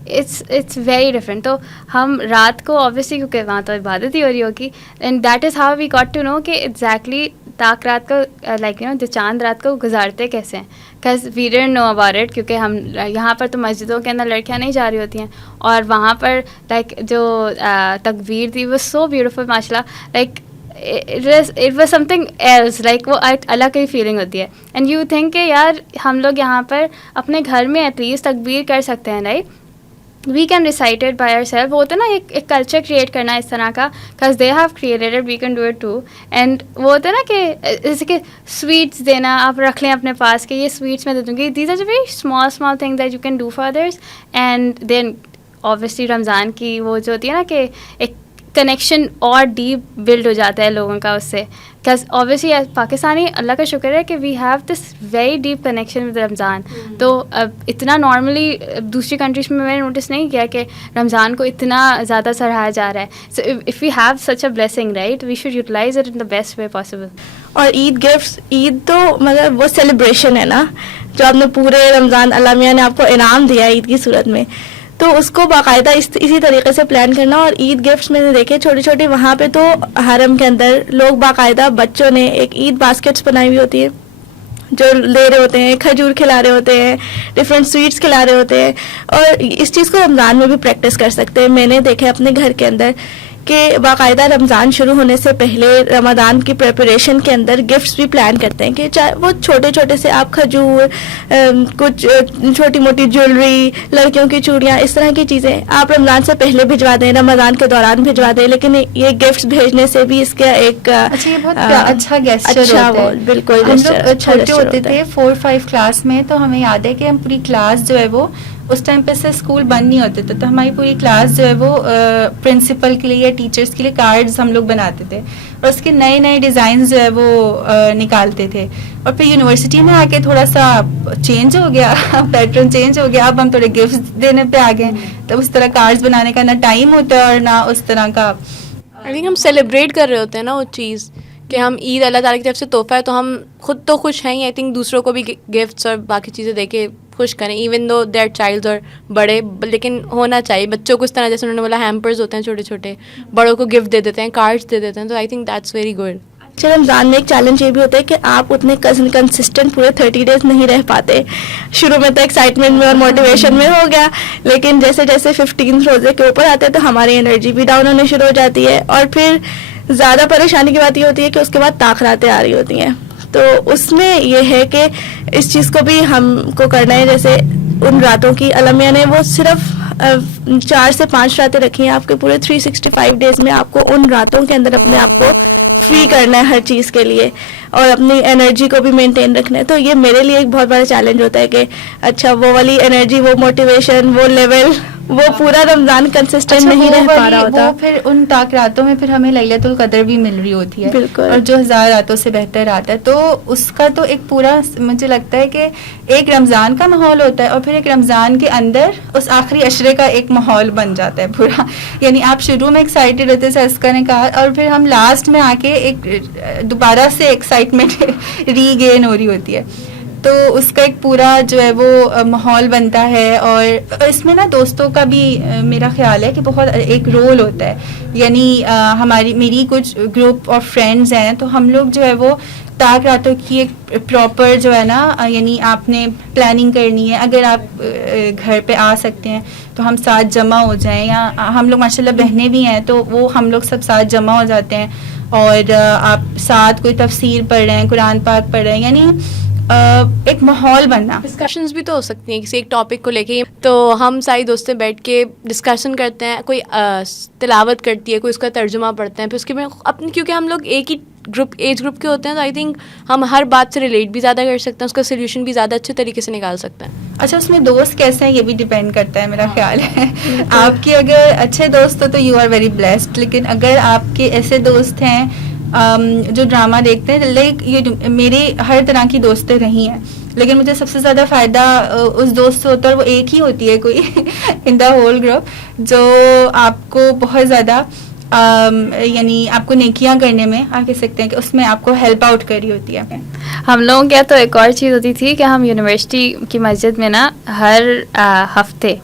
اٹس ویری ڈفرینٹ. تو ہم رات کو اوبیسلی, کیونکہ وہاں تو عبادت ہی ہو رہی ہوگی, and that is how we got to know کہ ایگزیکٹلی تاک رات کو لائک یو نو جو چاند رات کو گزارتے کیسے ہیں, because we don't know about it, کیونکہ ہم یہاں پر تو مسجدوں کے اندر لڑکیاں نہیں جا رہی ہوتی ہیں, اور وہاں پر لائک جو تکبیر تھی وہ سو بیوٹیفل ماشاء اللہ, like it was something else, like وہ الگ کی فیلنگ ہوتی ہے. اینڈ یو تھنک کہ یار ہم لوگ یہاں پر اپنے گھر میں ایٹ لیسٹ تکبیر کر سکتے ہیں, right, we can recite it by our self. وہ ہوتا ہے نا ایک کلچر کریٹ کرنا اس طرح کا, because they have created it, we can do it too. اینڈ وہ ہوتا ہے نا کہ جیسے کہ سویٹس دینا, آپ رکھ لیں اپنے پاس کہ یہ سویٹس میں دے دوں گی, these are very small thing that you can do for others. And then obviously Ramzan کی وہ جو ہوتی ہے نا کہ ایک کنیکشن اور ڈیپ بلڈ ہو جاتا ہے لوگوں کا اس سے, بیکاز اوبیسلی پاکستانی اللہ کا شکر ہے کہ we have this very deep connection with Ramzan. تو اب اتنا نارملی دوسری کنٹریز میں نے نوٹس نہیں کیا کہ رمضان کو اتنا زیادہ سراہا جا رہا ہے. So if we have such a blessing, right, we should utilise it in the best way possible. اور عید گفٹس, عید تو مطلب وہ سیلیبریشن ہے نا جو آپ نے پورے رمضان اللہ میاں نے آپ کو انعام دیا عید کی صورت میں, تو اس کو باقاعدہ اسی طریقے سے پلان کرنا. اور عید گفٹس میں نے دیکھے چھوٹی چھوٹی, وہاں پہ تو حرم کے اندر لوگ باقاعدہ بچوں نے ایک عید باسکٹس بنائی ہوئی ہوتی ہے جو لے رہے ہوتے ہیں, کھجور کھلا رہے ہوتے ہیں, ڈفرینٹ سویٹس کھلا رہے ہوتے ہیں. اور اس چیز کو رمضان میں بھی پریکٹس کر سکتے ہیں. میں نے دیکھا اپنے گھر کے اندر کہ باقاعدہ رمضان شروع ہونے سے پہلے رمضان کی پریپریشن کے اندر گفٹس بھی پلان کرتے ہیں, کہ چاہے وہ چھوٹے چھوٹے سے آپ کھجور, کچھ چھوٹی موٹی جویلری, لڑکیوں کی چوڑیاں, اس طرح کی چیزیں آپ رمضان سے پہلے بھجوا دیں, رمضان کے دوران بھجوا دیں. لیکن یہ گفٹس بھیجنے سے بھی اس کا ایک یہ بہت اچھا گیسچر ہوتا ہے. بالکل, ہم لوگ چھوٹے ہوتے تھے 4-5 کلاس میں, تو ہمیں یاد ہے کہ ہم پوری کلاس جو ہے وہ اس ٹائم پہ سے اسکول بند نہیں ہوتے تھے, تو ہماری پوری کلاس جو ہے وہ پرنسپل کے لیے یا ٹیچرس کے لیے کارڈز ہم لوگ بناتے تھے, اور اس کے نئے نئے ڈیزائنز جو ہے وہ نکالتے تھے. اور پھر یونیورسٹی میں آ کے تھوڑا سا چینج ہو گیا, پیٹرن چینج ہو گیا, اب ہم تھوڑے گفٹس دینے پہ آ گئے. تو اس طرح کارڈز بنانے کا نہ ٹائم ہوتا ہے اور نہ اس طرح کا. آئی تھنک ہم سیلیبریٹ کر رہے ہوتے ہیں نا وہ چیز کہ ہم عید اللہ تعالیٰ کی طرف سے تحفہ ہے, تو ہم خود تو خوش ہیں ہی, آئی تھنک دوسروں کو بھی گفٹس اور باقی چیزیں دے کے خوش کریں, ایون دو دیر چائلڈ اور بڑے. لیکن ہونا چاہیے بچوں کو اس طرح, جیسے انہوں نے بولا ہیمپرز ہوتے ہیں چھوٹے چھوٹے, بڑوں کو گفٹ دے دیتے ہیں, کارڈس دے دیتے ہیں. تو I think that's very good. اچھا, رمضان میں ایک چیلنج یہ بھی ہوتا ہے کہ آپ اتنے کنسسٹنٹ پورے 30 days نہیں رہ پاتے. شروع میں تو ایکسائٹمنٹ میں اور موٹیویشن میں ہو گیا, لیکن جیسے جیسے 15 روزے کے اوپر آتے ہیں تو ہماری انرجی بھی ڈاؤن ہونے شروع ہو جاتی ہے. اور پھر زیادہ پریشانی کی بات یہ ہوتی ہے کہ اس کے بعد طاقتیں آ رہی ہوتی ہیں. تو اس میں یہ ہے کہ اس چیز کو بھی ہم کو کرنا ہے. جیسے ان راتوں کی علمیہ نے وہ صرف 4 سے 5 راتیں رکھی ہیں, آپ کے پورے 365 days میں آپ کو ان راتوں کے اندر اپنے آپ کو فری کرنا ہے ہر چیز کے لیے, اور اپنی انرجی کو بھی مینٹین رکھنا ہے. تو یہ میرے لیے ایک بہت بڑا چیلنج ہوتا ہے کہ اچھا وہ والی انرجی, وہ موٹیویشن, وہ لیول, وہ پورا رمضان کنسسٹنٹ نہیں رہ پا رہا ہوتا. وہ پھر ان طاق راتوں میں پھر ہمیں لیلۃ القدر بھی مل رہی ہوتی ہے, بالکل, اور جو 1000 راتوں سے بہتر آتا ہے. تو اس کا تو ایک پورا مجھے لگتا ہے کہ ایک رمضان کا ماحول ہوتا ہے, اور پھر ایک رمضان کے اندر اس آخری عشرے کا ایک ماحول بن جاتا ہے پورا. یعنی آپ شروع میں ایکسائٹیڈ ہوتے ہیں اسکا نے کہا, اور پھر ہم لاسٹ میں آ کے ایک دوبارہ سے ایکسائٹمنٹ ری گین ہو رہی ہوتی ہے. تو اس کا ایک پورا جو ہے وہ ماحول بنتا ہے. اور اس میں نا دوستوں کا بھی میرا خیال ہے کہ بہت ایک رول ہوتا ہے. یعنی میری کچھ گروپ آف فرینڈز ہیں, تو ہم لوگ جو ہے وہ طاق راتوں کی ایک پراپر جو ہے نا, یعنی آپ نے پلاننگ کرنی ہے. اگر آپ گھر پہ آ سکتے ہیں تو ہم ساتھ جمع ہو جائیں, یا ہم لوگ ماشاءاللہ بہنیں بھی ہیں تو وہ ہم لوگ سب ساتھ جمع ہو جاتے ہیں, اور آپ ساتھ کوئی تفسیر پڑھ رہے ہیں, قرآن پاک پڑھ رہے ہیں. یعنی ایک ماحول بننا. ڈسکشنز بھی تو ہو سکتی ہیں کسی ایک ٹاپک کو لے کے, تو ہم ساری دوستیں بیٹھ کے ڈسکشن کرتے ہیں, کوئی تلاوت کرتی ہے, کوئی اس کا ترجمہ پڑھتے ہیں, پھر اس کے میں اپنی, کیونکہ ہم لوگ ایک ہی ایج گروپ کے ہوتے ہیں, تو آئی تھنک ہم ہر بات سے ریلیٹ بھی زیادہ کر سکتے ہیں, اس کا سلیوشن بھی زیادہ اچھے طریقے سے نکال سکتے ہیں. اچھا, اس میں دوست کیسے ہیں یہ بھی ڈیپینڈ کرتا ہے میرا خیال ہے. آپ کے اگر اچھے دوست ہو تو یو آر ویری بلیسڈ, لیکن اگر آپ کے ایسے دوست ہیں جو ڈرامہ دیکھتے ہیں, لائک یہ میری ہر طرح کی دوستیں رہی ہیں, لیکن مجھے سب سے زیادہ فائدہ اس دوست سے ہوتا ہے، اور وہ ایک ہی ہوتی ہے کوئی ان دا ہول گروپ، جو آپ کو بہت زیادہ یعنی آپ کو نیکیاں کرنے میں آپ کہہ سکتے ہیں کہ اس میں آپ کو ہیلپ آؤٹ کر رہی ہوتی ہے. ہم لوگوں کیا تو ایک اور چیز ہوتی تھی کہ ہم یونیورسٹی کی مسجد میں نا ہر ہفتے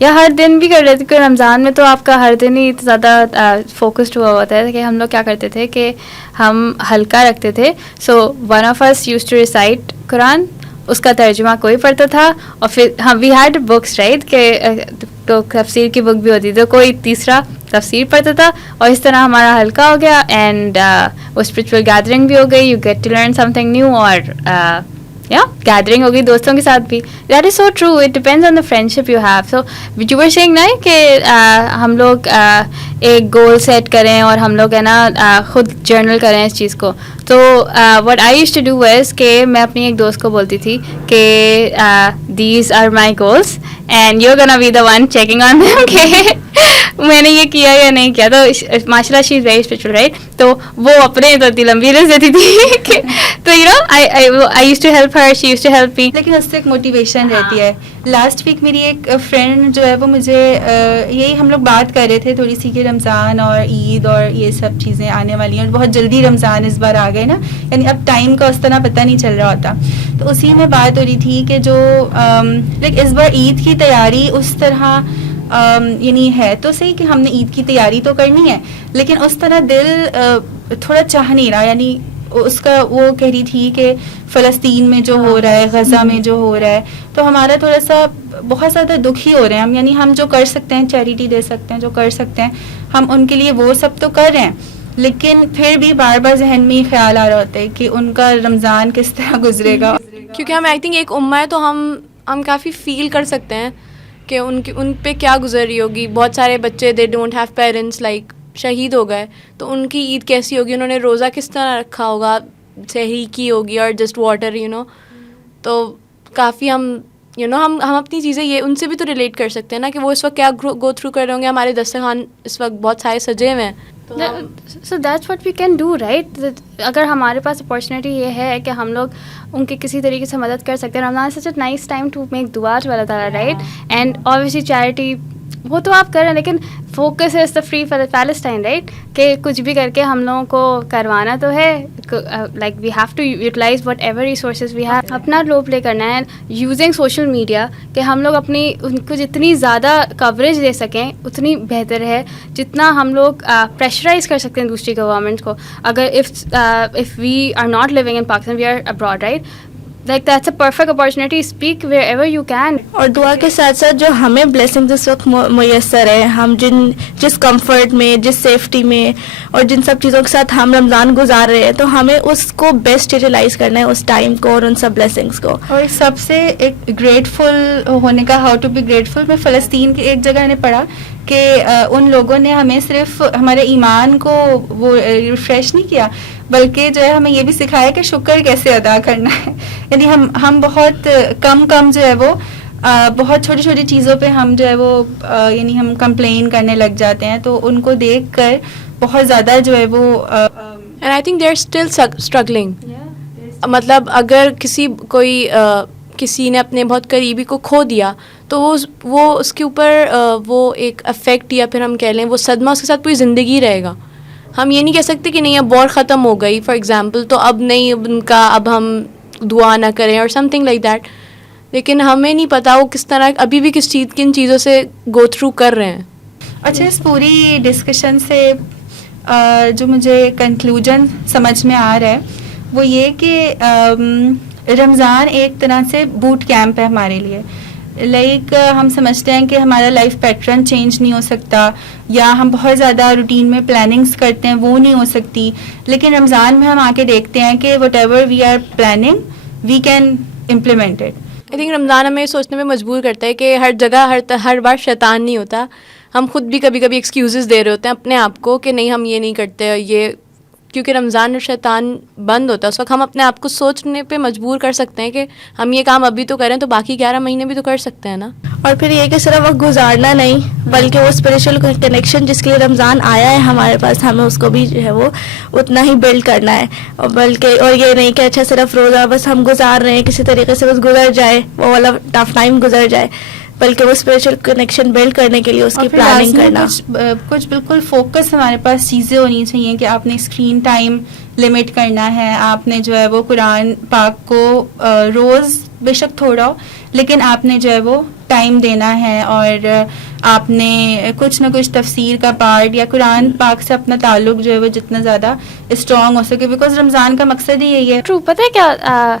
یا ہر دن بھی کر رہے تھے، کیونکہ رمضان میں تو آپ کا ہر دن ہی زیادہ فوکسڈ ہوا ہوتا ہے کہ ہم لوگ کیا کرتے تھے کہ ہم حلقہ رکھتے تھے. So one of us used to recite Quran, اس کا ترجمہ کوئی پڑھتا تھا، اور پھر ہم وی ہیڈ بکس رائٹ کہ تو تفسیر کی بک بھی ہوتی تھی، تو کوئی تیسرا تفسیر پڑھتا تھا، اور اس طرح ہمارا حلقہ ہو گیا اینڈ وہ اسپرچول گیدرنگ بھی ہو گئی. You get to learn something new, اور یا گیدرنگ ہوگی دوستوں کے ساتھ بھی. That is so true, it depends on the friendship you have. So you were seeing نا کہ ہم لوگ ایک گول سیٹ کریں اور ہم لوگ ہے نا خود جرنل کریں اس چیز کو. تو what I used to do was کہ میں اپنی ایک دوست کو بولتی تھی کہ these are my goals and you gonna be the one checking on them کہ میں نے یہ کیا یا نہیں کیا. تو ماشاء اللہ شی از ویری اسپرچل رائٹ. تو وہ اپنے تو اتنی لمبی لسٹ دیتی تھی تو you know I use to help her, she use to help me. لیکن اس سے ایک موٹیویشن رہتی ہے. لاسٹ ویک میری ایک فرینڈ جو ہے وہ مجھے یہی ہم لوگ بات کر رہے تھے تھوڑی سی کہ رمضان اور عید اور یہ سب چیزیں آنے والی ہیں، اور بہت جلدی رمضان اس بار آ گئے نا، یعنی اب ٹائم کا اس طرح پتہ نہیں چل رہا ہوتا. تو اسی میں بات ہو رہی تھی کہ جو لائک اس بار عید کی تیاری اس طرح یعنی ہے تو صحیح کہ ہم نے عید کی تیاری تو کرنی ہے، لیکن اس طرح دل تھوڑا چاہ نہیں رہا. یعنی اس کا وہ کہہ رہی تھی کہ فلسطین میں جو ہو رہا ہے، غزہ میں جو ہو رہا ہے، تو ہمارا تھوڑا سا بہت زیادہ دکھی ہو رہے ہیں ہم. یعنی ہم جو کر سکتے ہیں چیریٹی دے سکتے ہیں، جو کر سکتے ہیں ہم ان کے لیے وہ سب تو کر رہے ہیں، لیکن پھر بھی بار بار ذہن میں یہ خیال آ رہا ہوتا ہے کہ ان کا رمضان کس طرح گزرے گا. کیونکہ ہم آئی تھنک ایک امہ ہے، تو ہم کافی فیل کر سکتے ہیں کہ ان پہ کیا گزر رہی ہوگی. بہت سارے بچے they don't have parents, like شہید ہو گئے، تو ان کی عید کیسی ہوگی، انہوں نے روزہ کس طرح رکھا ہوگا، سحری کی ہوگی اور جسٹ واٹر تو کافی ہم اپنی چیزیں یہ ان سے بھی تو ریلیٹ کر سکتے ہیں نا کہ وہ اس وقت کیا گو تھرو کر رہے ہوں گے. ہمارے دسترخوان اس وقت بہت سارے سجے ہوئے ہیں. So that's what we can do right. اگر ہمارے پاس اپارچونیٹی یہ ہے کہ ہم لوگ ان کی کسی طریقے سے مدد کر سکتے ہیں. Ramzan such a nice time to make دعا ٹو اللہ تعالیٰ رائٹ. اینڈ obviously چیریٹی وہ تو آپ کر رہے ہیں، لیکن focus is the free Palestine right, کہ کچھ بھی کر کے ہم لوگوں کو کروانا تو ہے. Like we have to utilise whatever resources we have. اپنا رول پلے کرنا ہے یوزنگ سوشل میڈیا، کہ ہم لوگ اپنی ان کو جتنی زیادہ کوریج دے سکیں اتنی بہتر ہے. جتنا ہم لوگ پریشرائز کر سکتے ہیں دوسری گورنمنٹ کو. اگر if we are not living in Pakistan, we are abroad right, like that's a perfect opportunity. Speak wherever you can. اور دعا کے ساتھ ساتھ جو ہمیں بلیسنگز اس وقت میسر ہے، ہم جس کمفرٹ میں، جس سیفٹی میں اور جن سب چیزوں کے ساتھ ہم رمضان گزار رہے ہیں، تو ہمیں اس کو بیسٹ یوٹیلائز کرنا ہے، اس ٹائم کو اور ان سب بلیسنگز کو. اور سب سے ایک گریٹفل ہونے کا، ہاؤ ٹو بی گریٹفل. میں فلسطین کی ایک جگہ نے پڑھا کہ ان لوگوں نے ہمیں صرف ہمارے ایمان کو وہ ریفریش نہیں کیا، بلکہ جو ہے ہمیں یہ بھی سکھایا کہ شکر کیسے ادا کرنا ہے. یعنی ہم بہت کم جو ہے وہ بہت چھوٹی چھوٹی چیزوں پہ ہم جو ہے وہ یعنی ہم کمپلین کرنے لگ جاتے ہیں. تو ان کو دیکھ کر بہت زیادہ جو ہے وہ and I think they are still struggling. مطلب اگر کسی نے اپنے بہت قریبی کو کھو دیا تو وہ اس کے اوپر وہ ایک افیکٹ یا پھر ہم کہہ لیں وہ صدمہ اس کے ساتھ پوری زندگی رہے گا. ہم یہ نہیں کہہ سکتے کہ نہیں اب وار ختم ہو گئی فار ایگزامپل، تو اب نہیں ان کا اب ہم دعا نہ کریں اور سم تھنگ لائک دیٹ. لیکن ہمیں نہیں پتا وہ کس طرح ابھی بھی کن چیزوں سے گو تھرو کر رہے ہیں. اچھا، اس پوری ڈسکشن سے جو مجھے کنکلوژن سمجھ میں آ رہا ہے وہ یہ کہ رمضان ایک طرح سے بوٹ کیمپ ہے ہمارے لیے. لائک ہم سمجھتے ہیں کہ ہمارا لائف پیٹرن چینج نہیں ہو سکتا، یا ہم بہت زیادہ روٹین میں پلاننگس کرتے ہیں وہ نہیں ہو سکتی، لیکن رمضان میں ہم آ کے دیکھتے ہیں کہ whatever we are planning we can implement it. I think Ramzan ہمیں سوچنے میں مجبور کرتا ہے کہ ہر جگہ ہر بار شیطان نہیں ہوتا. ہم خود بھی کبھی ایکسکیوزز دے رہے ہوتے ہیں اپنے آپ کو کہ نہیں ہم یہ نہیں کرتے، یہ کیونکہ رمضان اور شیطان بند ہوتا ہے اس وقت ہم اپنے آپ کو سوچنے پہ مجبور کر سکتے ہیں کہ ہم یہ کام ابھی تو کریں تو باقی 11 مہینے بھی تو کر سکتے ہیں نا. اور پھر یہ کہ صرف وقت گزارنا نہیں بلکہ وہ اسپریچول کنیکشن جس کے لیے رمضان آیا ہے ہمارے پاس, ہمیں اس کو بھی جو ہے وہ اتنا ہی بلڈ کرنا ہے. اور بلکہ اور یہ نہیں کہ اچھا صرف روزہ بس ہم گزار رہے ہیں کسی طریقے سے بس گزر جائے, وہ والا ٹف ٹائم گزر جائے, بلکہ وہ اسپریچول کنیکشن بلڈ کرنے کے لیے اس کی پلاننگ کرنا. کچھ بالکل فوکس ہمارے پاس چیزیں ہونی چاہیے کہ آپ نے اسکرین ٹائم لمٹ کرنا ہے, آپ نے جو ہے وہ قرآن پاک کو روز بے شک تھوڑا ہو لیکن آپ نے جو ہے وہ ٹائم دینا ہے, اور آپ نے کچھ نہ کچھ تفسیر کا پارٹ یا قرآن پاک سے اپنا تعلق جو ہے وہ جتنا زیادہ اسٹرانگ ہو سکے, بیکاز رمضان کا مقصد ہی یہی ہے. ٹرو. پتہ ہے کیا,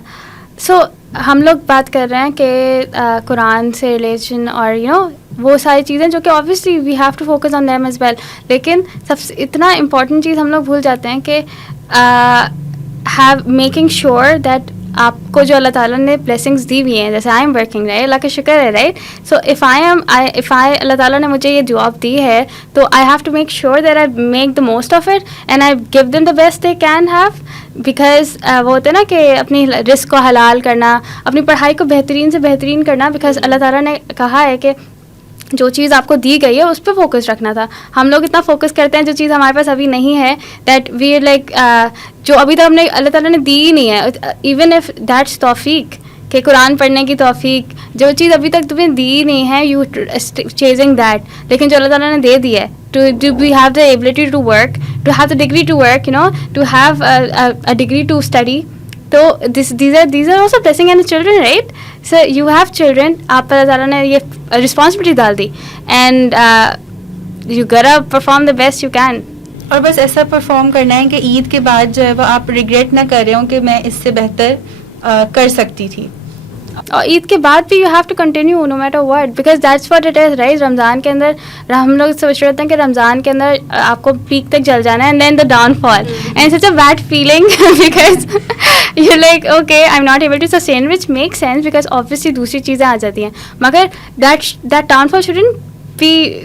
سو ہم لوگ بات کر رہے ہیں کہ قرآن سے ریلیشن اور وہ ساری چیزیں جو کہ obviously we have to focus on them as well, لیکن سب سے اتنا امپورٹنٹ چیز ہم لوگ بھول جاتے ہیں کہ میکنگ شیور دیٹ آپ کو جو اللہ تعالیٰ نے بلیسنگس دی ہوئی ہیں, جیسے آئی ایم ورکنگ رائٹ, اللہ کا شکر ہے رائٹ. سو اف آئی اللہ تعالیٰ نے مجھے یہ جاب دی ہے تو I have to make sure that I make the most of it and I give them the best they can have, because وہ ہوتا ہے نا کہ اپنی رزق کو حلال کرنا, اپنی پڑھائی کو بہترین سے بہترین کرنا, بیکاز اللہ تعالیٰ نے کہا ہے کہ جو چیز آپ کو دی گئی ہے اس پہ فوکس رکھنا تھا. ہم لوگ اتنا فوکس کرتے ہیں جو چیز ہمارے پاس ابھی نہیں ہے, دیٹ وی آر لائک جو ابھی تک ہم نے اللہ تعالیٰ نے دی ہی نہیں ہے. ایون ایف دیٹس توفیق کہ قرآن پڑھنے کی توفیق, جو چیز ابھی تک تمہیں دی ہی نہیں ہے یو چیزنگ دیٹ, لیکن جو اللہ تعالیٰ نے دے دی ہے to we have the ability to work, to have the degree to work, to have a degree to study. So these are also blessing on the children, right? So you have children, آپ اللہ تعالیٰ نے یہ responsibility ڈال دی, and you gotta perform the best you can. اور بس ایسا perform کرنا ہے کہ عید کے بعد جو ہے وہ آپ ریگریٹ نہ کر رہے ہوں کہ میں اس سے بہتر کر سکتی تھی. اور عید کے بعد بھی you have to continue no matter what, because that's what it is right. Ramzan کے اندر ہم لوگ سوچ رہے ہوتے ہیں کہ رمضان کے اندر آپ کو پیک تک جل جانا ہے, and then the downfall, and such a bad feeling because you like okay I am not able to sustain, which make sense because obviously دوسری چیزیں آ جاتی ہیں, مگر that downfall shouldn't be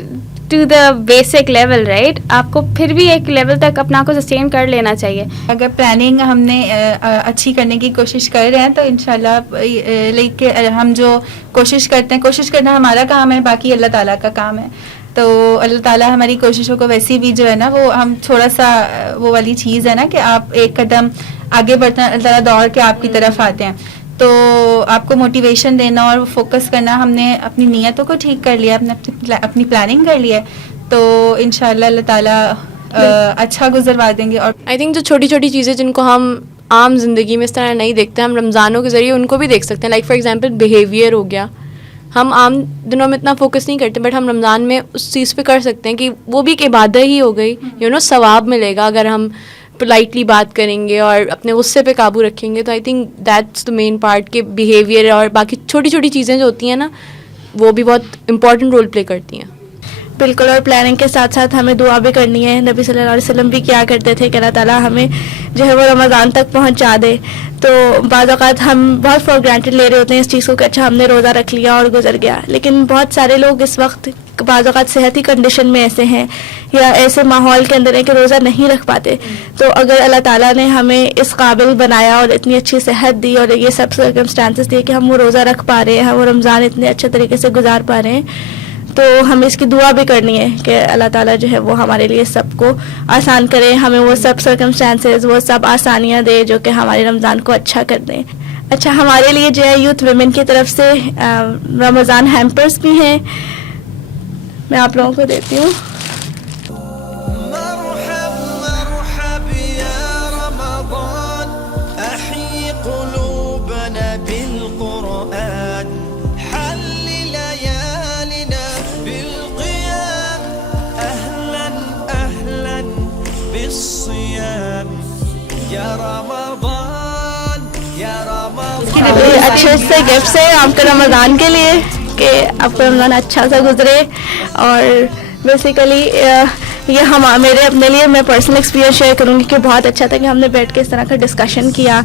to the basic level right. آپ کو پھر بھی ایک لیول تک اپنا کو سسٹین کر لینا چاہیے. اگر پلاننگ ہم نے اچھی کرنے کی کوشش کر رہے ہیں تو انشاءاللہ لائک ہم جو کوشش کرتے ہیں, کوشش کرنا ہمارا کام ہے, باقی اللہ تعالیٰ کا کام ہے. تو اللہ تعالیٰ ہماری کوششوں کو ویسی بھی جو ہے نا وہ ہم تھوڑا سا وہ والی چیز ہے نا کہ آپ ایک قدم آگے بڑھتے ہیں, اللہ تعالیٰ دوڑ کے آپ کی طرف آتے ہیں. تو آپ کو موٹیویشن دینا اور فوکس کرنا, ہم نے اپنی نیتوں کو ٹھیک کر لیا, اپنی پلاننگ کر لی ہے, تو انشاءاللہ اللہ تعالیٰ اچھا گزروا دیں گے. اور آئی تھنک جو چھوٹی چھوٹی چیزیں جن کو ہم عام زندگی میں اس طرح نہیں دیکھتے, ہم رمضانوں کے ذریعے ان کو بھی دیکھ سکتے ہیں. لائک فار ایگزامپل بیہیویئر ہو گیا, ہم عام دنوں میں اتنا فوکس نہیں کرتے, بٹ ہم رمضان میں اس چیز پہ کر سکتے ہیں کہ وہ بھی ایک عبادت ہی ہو گئی, ثواب ملے گا اگر ہم پولائٹلی بات کریں گے اور اپنے غصے پہ قابو رکھیں گے. تو I think that's the main part کہ بیہیویئر اور باقی چھوٹی چھوٹی چیزیں جو ہوتی ہیں نا وہ بھی بہت امپورٹنٹ رول پلے کرتی ہیں. بالکل. اور پلاننگ کے ساتھ ساتھ ہمیں دعا بھی کرنی ہے. نبی صلی اللہ علیہ وسلم بھی کیا کرتے تھے کہ اللہ تعالیٰ ہمیں جو ہے وہ رمضان تک پہنچا دے. تو بعض اوقات ہم بہت فار گرانٹیڈ لے رہے ہوتے ہیں اس چیز کو کہ اچھا ہم نے روزہ رکھ لیا اور گزر گیا, لیکن بہت سارے لوگ اس وقت بعض اوقات صحتی کنڈیشن میں ایسے ہیں یا ایسے ماحول کے اندر ہیں کہ روزہ نہیں رکھ پاتے. تو اگر اللہ تعالیٰ نے ہمیں اس قابل بنایا اور اتنی اچھی صحت دی اور یہ سب سرکمسٹانسز دیے کہ ہم وہ روزہ رکھ پا رہے ہیں, ہم وہ رمضان اتنے اچھے طریقے سے گزار پا رہے ہیں, تو ہمیں اس کی دعا بھی کرنی ہے کہ اللہ تعالیٰ جو ہے وہ ہمارے لیے سب کو آسان کرے, ہمیں وہ سب سرکمسٹانسز وہ سب آسانیاں دے جو کہ ہمارے رمضان کو اچھا کر دیں. اچھا, ہمارے لیے جو ہے یوتھ ویمن کی طرف سے رمضان ہیمپرز بھی ہیں, میں آپ لوگوں کو دیتی ہوں. اچھے سے گفٹس ہیں آپ کے رمضان کے لیے کہ آپ کا رمضان اچھا سا گزرے. اور بیسیکلی یہ میرے اپنے لیے میں پرسنل ایکسپیرینس شیئر کروں گی کہ بہت اچھا تھا کہ ہم نے بیٹھ کے اس طرح کا ڈسکشن کیا.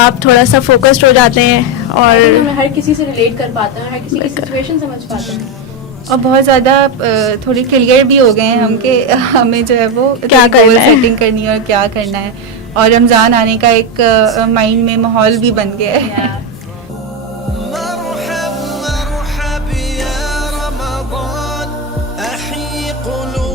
آپ تھوڑا سا فوکسڈ ہو جاتے ہیں اور ہر کسی سے ریلیٹ کر پاتے ہیں, ہر کسی کی سچویشن سمجھ پاتے ہیں. اور بہت زیادہ تھوڑی کلیئر بھی ہو گئے ہیں ہم کہ ہمیں جو ہے وہ کیا کرنا ہے، سیٹنگ کرنی ہے اور کیا کرنا ہے، اور رمضان آنے کا ایک مائنڈ میں ماحول بھی بن گیا ہے. مرحب مرحب يا رمضان أحيي قلوب